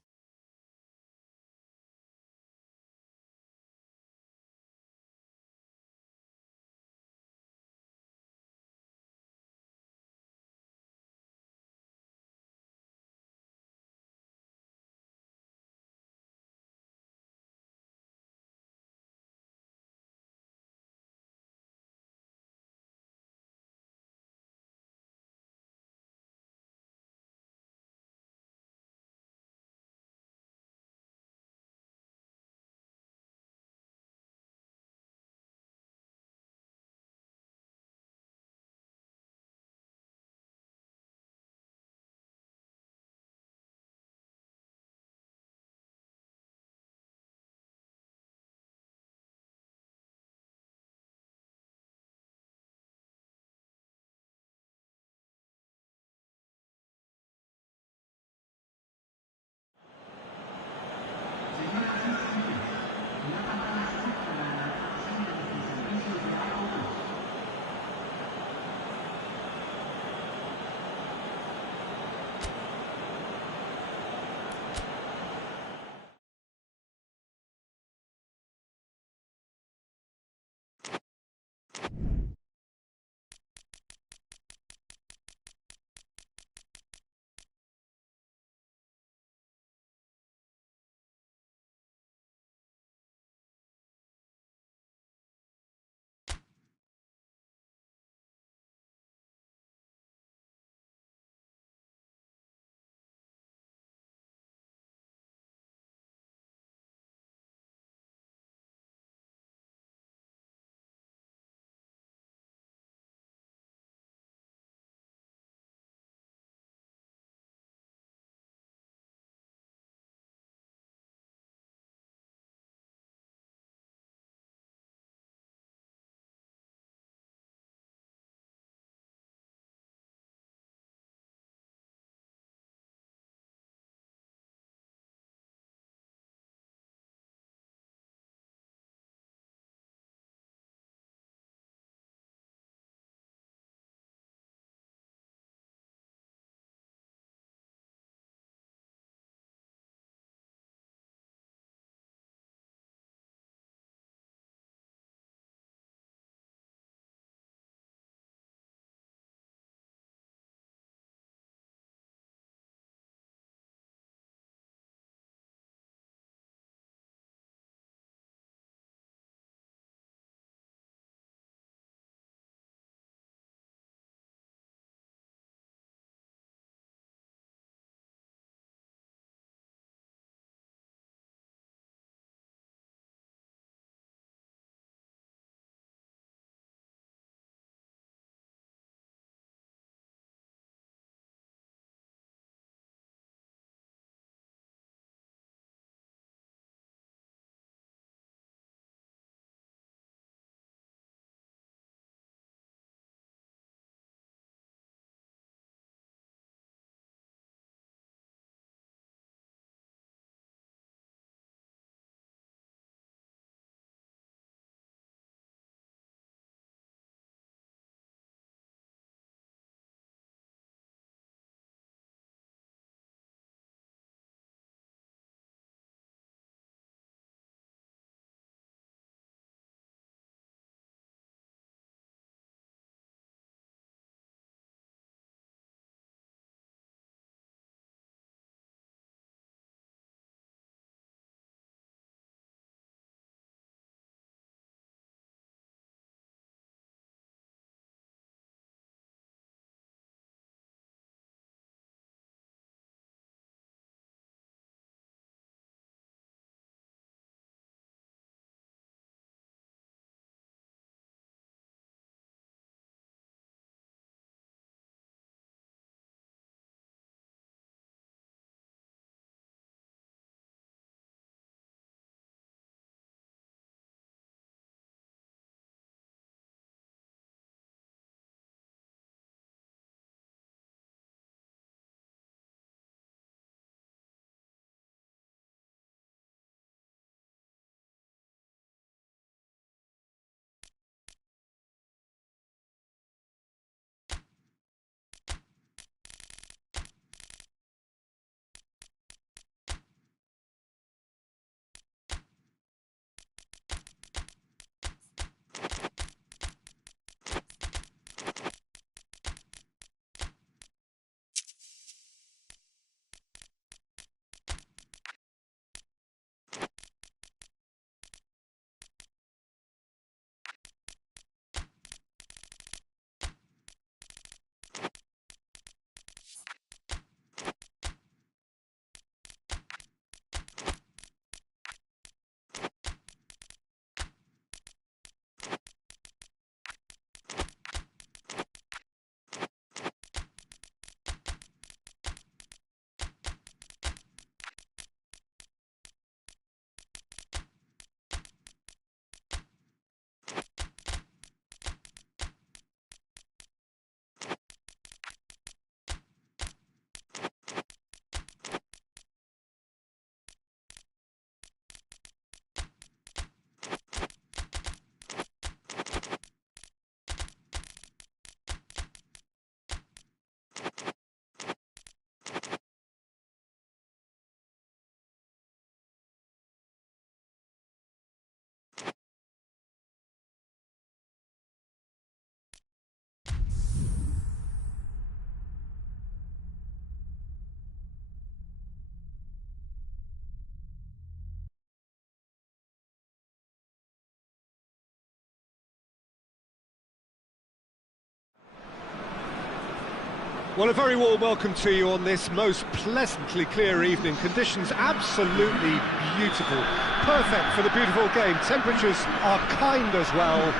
Well, a very warm welcome to you on this most pleasantly clear evening. Conditions absolutely beautiful. Perfect for the beautiful game. Temperatures are kind as well.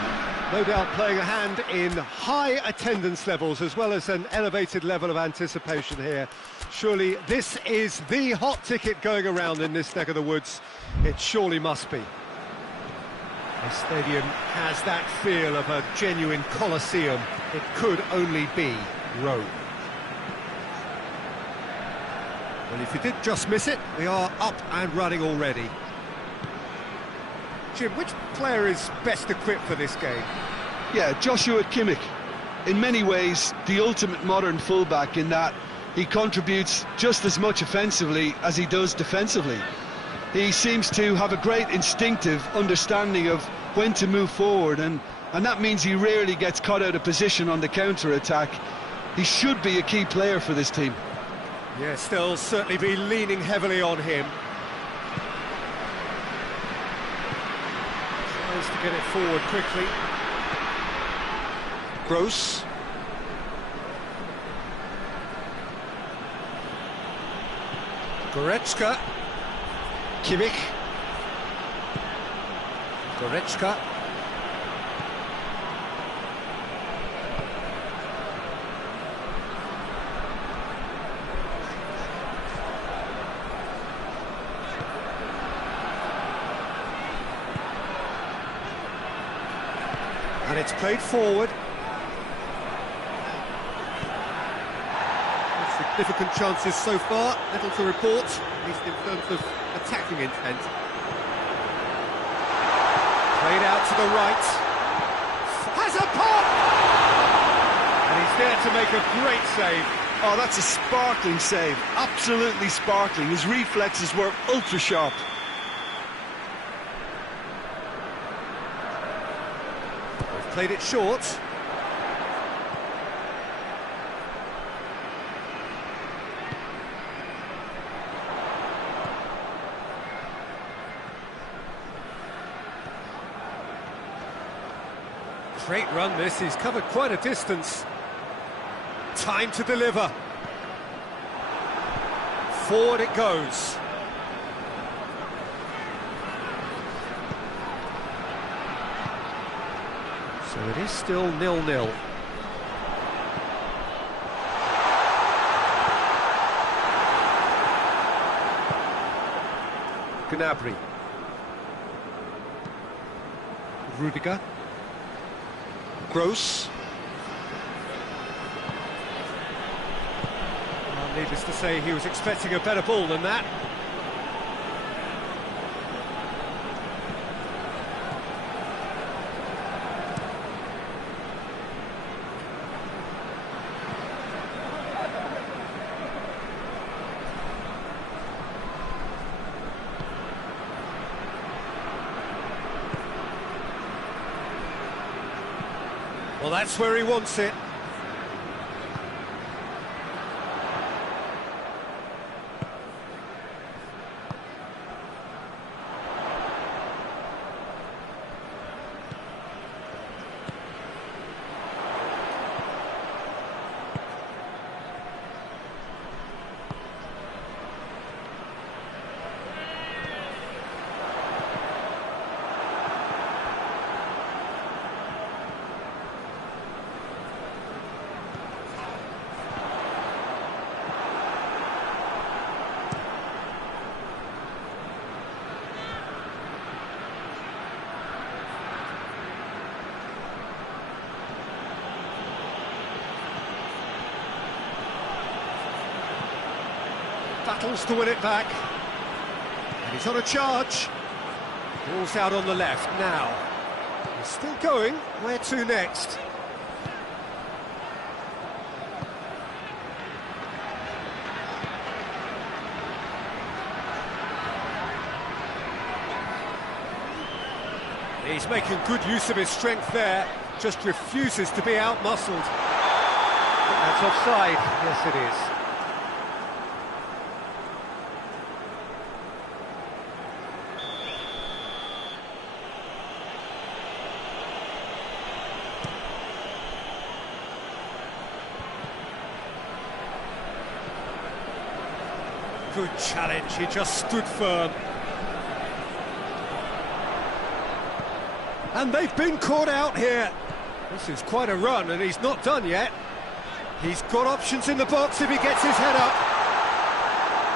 No doubt playing a hand in high attendance levels as well as an elevated level of anticipation here. Surely this is the hot ticket going around in this neck of the woods. It surely must be. The stadium has that feel of a genuine Colosseum. It could only be Rome. Well, if you did just miss it, we are up and running already. Jim, which player is best equipped for this game? Yeah, Joshua Kimmich. In many ways, the ultimate modern fullback in that he contributes just as much offensively as he does defensively. He seems to have a great instinctive understanding of when to move forward, and that means he rarely gets caught out of position on the counter-attack. He should be a key player for this team. Yes, they'll certainly be leaning heavily on him. Tries to get it forward quickly. Gross. Goretzka. Kimmich. Goretzka. And it's played forward. Significant chances so far, little to report, at least in terms of attacking intent. Played out to the right. Has a pop! And he's there to make a great save. Oh, that's a sparkling save, absolutely sparkling. His reflexes were ultra sharp. They've played it short. Great run this, he's covered quite a distance. Time to deliver. Forward it goes. So it is still 0-0. Gnabry. Rudiger. Gross. Well, needless to say, he was expecting a better ball than that. Well, that's where he wants it. Battles to win it back. And he's on a charge. Ball's out on the left now. He's still going. Where to next? He's making good use of his strength there. Just refuses to be out-muscled. That's offside. Yes, it is. Good challenge, he just stood firm. And they've been caught out here. This is quite a run, and he's not done yet. He's got options in the box if he gets his head up.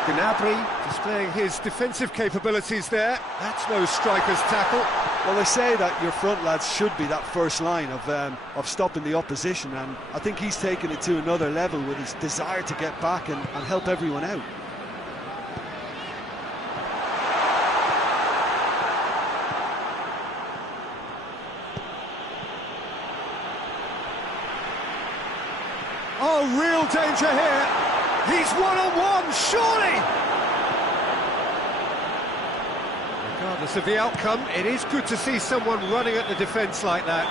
Gnabry displaying his defensive capabilities there. That's no striker's tackle. Well, they say that your front lads should be that first line of stopping the opposition, and I think he's taken it to another level with his desire to get back and help everyone out. Oh, real danger here. He's one-on-one, surely! Regardless of the outcome, it is good to see someone running at the defence like that.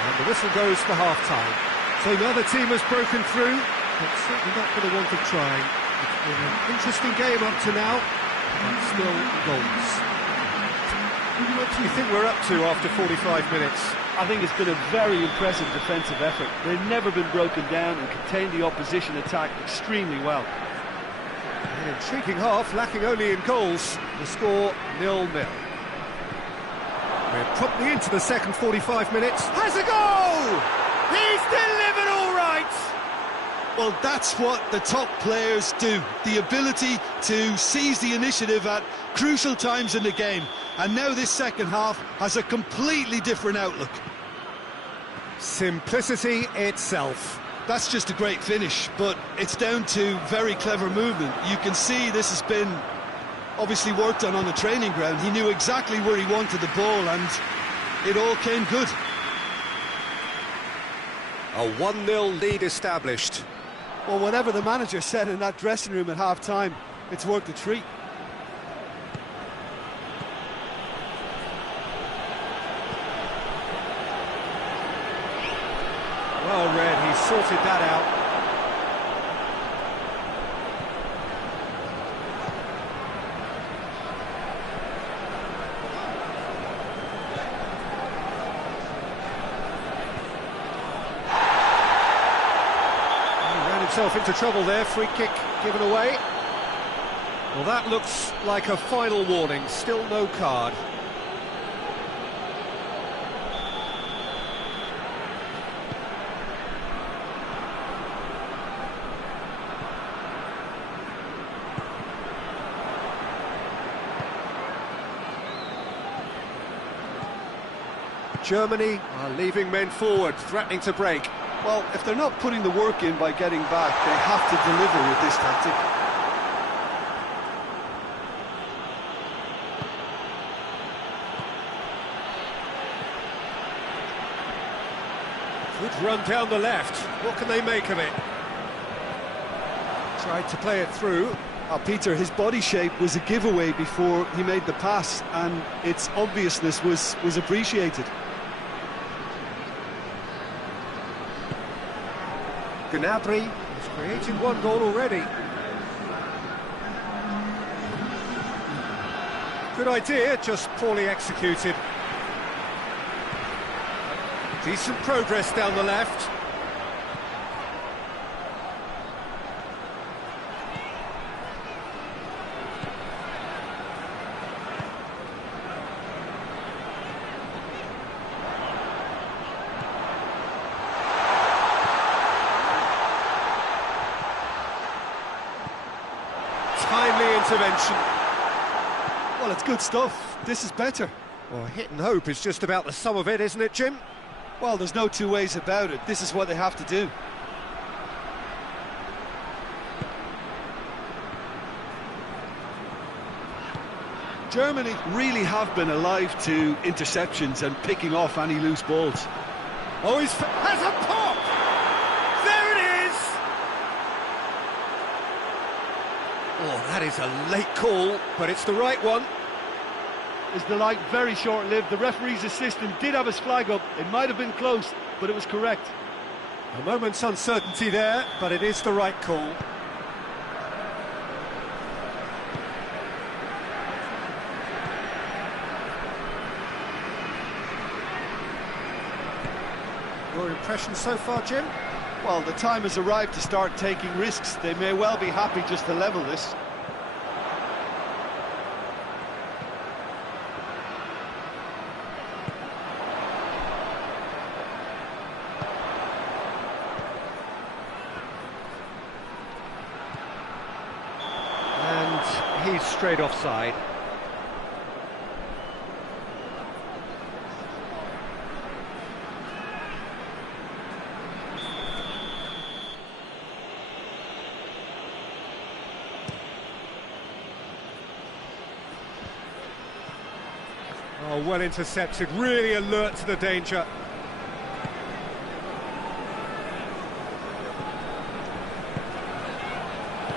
And the whistle goes for half-time. So neither team has broken through, but certainly not for the want of trying. It's been an interesting game up to now, but still goals. What do you think we're up to after 45 minutes? I think it's been a very impressive defensive effort. They've never been broken down and contained the opposition attack extremely well. An intriguing half, lacking only in goals. The score 0-0. We're promptly into the second 45 minutes. Has a goal! He's delivered all right! Well, that's what the top players do. The ability to seize the initiative at crucial times in the game. And now this second half has a completely different outlook. Simplicity itself. That's just a great finish, but it's down to very clever movement. You can see this has been obviously worked on the training ground. He knew exactly where he wanted the ball, and it all came good. A 1-0 lead established. Well, whatever the manager said in that dressing room at half-time, it's worked a treat. Well read, he sorted that out. He ran himself into trouble there, free kick given away. Well, that looks like a final warning, still no card. Germany are leaving men forward, threatening to break. Well, if they're not putting the work in by getting back, they have to deliver with this tactic. Good run down the left. What can they make of it? Tried to play it through. Peter, his body shape was a giveaway before he made the pass, and its obviousness was appreciated. Gnabry has created one goal already. Good idea, just poorly executed. Decent progress down the left. Timely intervention. Well, it's good stuff. This is better. Well, hit and hope is just about the sum of it, isn't it, Jim? Well, there's no two ways about it. This is what they have to do. Germany really have been alive to interceptions and picking off any loose balls. Oh, has a pop! There it is! Oh, that is a late call, but it's the right one. Is the light very short-lived? The referee's assistant did have his flag up. It might have been close, but it was correct. A moment's uncertainty there, but it is the right call. Your impression so far, Jim? Well, the time has arrived to start taking risks. They may well be happy just to level this. And he's straight offside. Oh, well intercepted, really alert to the danger.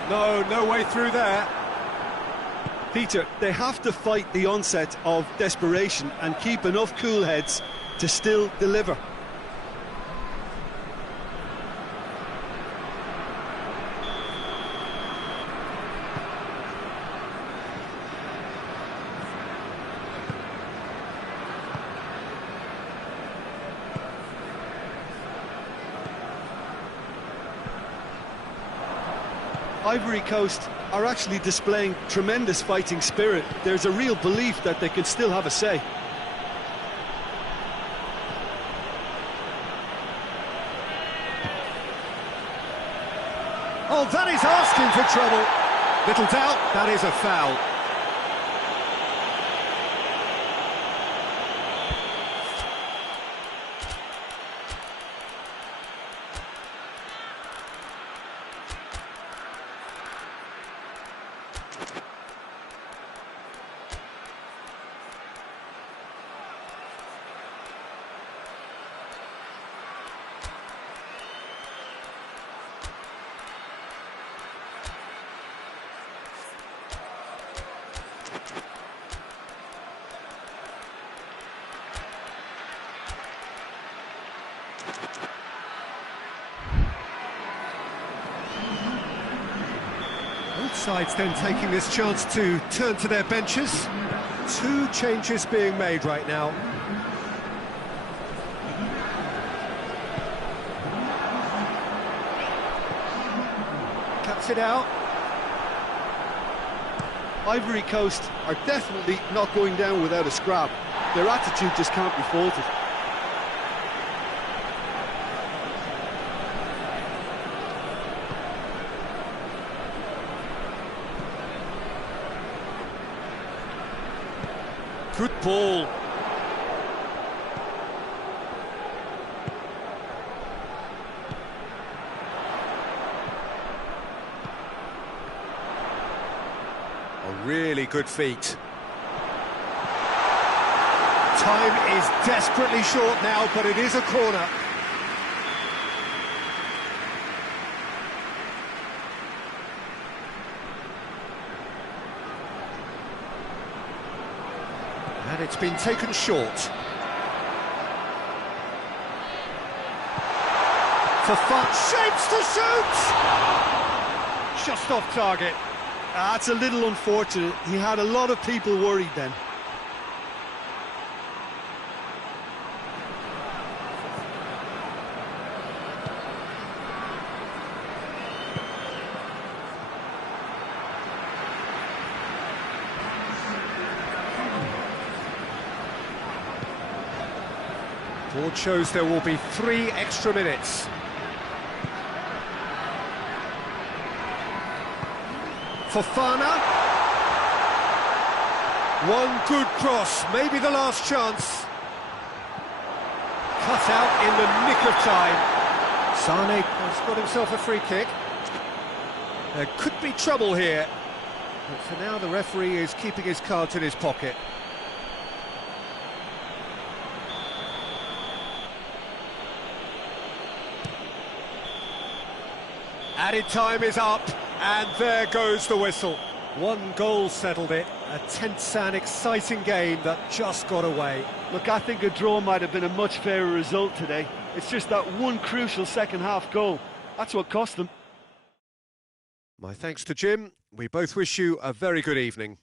No way through there. Peter, they have to fight the onset of desperation and keep enough cool heads to still deliver. Ivory Coast are actually displaying tremendous fighting spirit. There's a real belief that they can still have a say. Oh, that is asking for trouble. Little doubt, that is a foul. Both sides then taking this chance to turn to their benches. Two changes being made right now. Cuts it out. Ivory Coast are definitely not going down without a scrap. Their attitude just can't be faulted. Good ball. A really good feat. Time is desperately short now, but it is a corner. And it's been taken short. For fun, shapes to shoot! Just off target. That's a little unfortunate. He had a lot of people worried then. Board shows there will be 3 extra minutes. Fofana. One good cross, maybe the last chance. Cut out in the nick of time. Sane has got himself a free kick. There could be trouble here. But for now the referee is keeping his cards in his pocket. Added time is up, and there goes the whistle. One goal settled it, a tense and exciting game that just got away. Look, I think a draw might have been a much fairer result today. It's just that one crucial second-half goal. That's what cost them. My thanks to Jim. We both wish you a very good evening.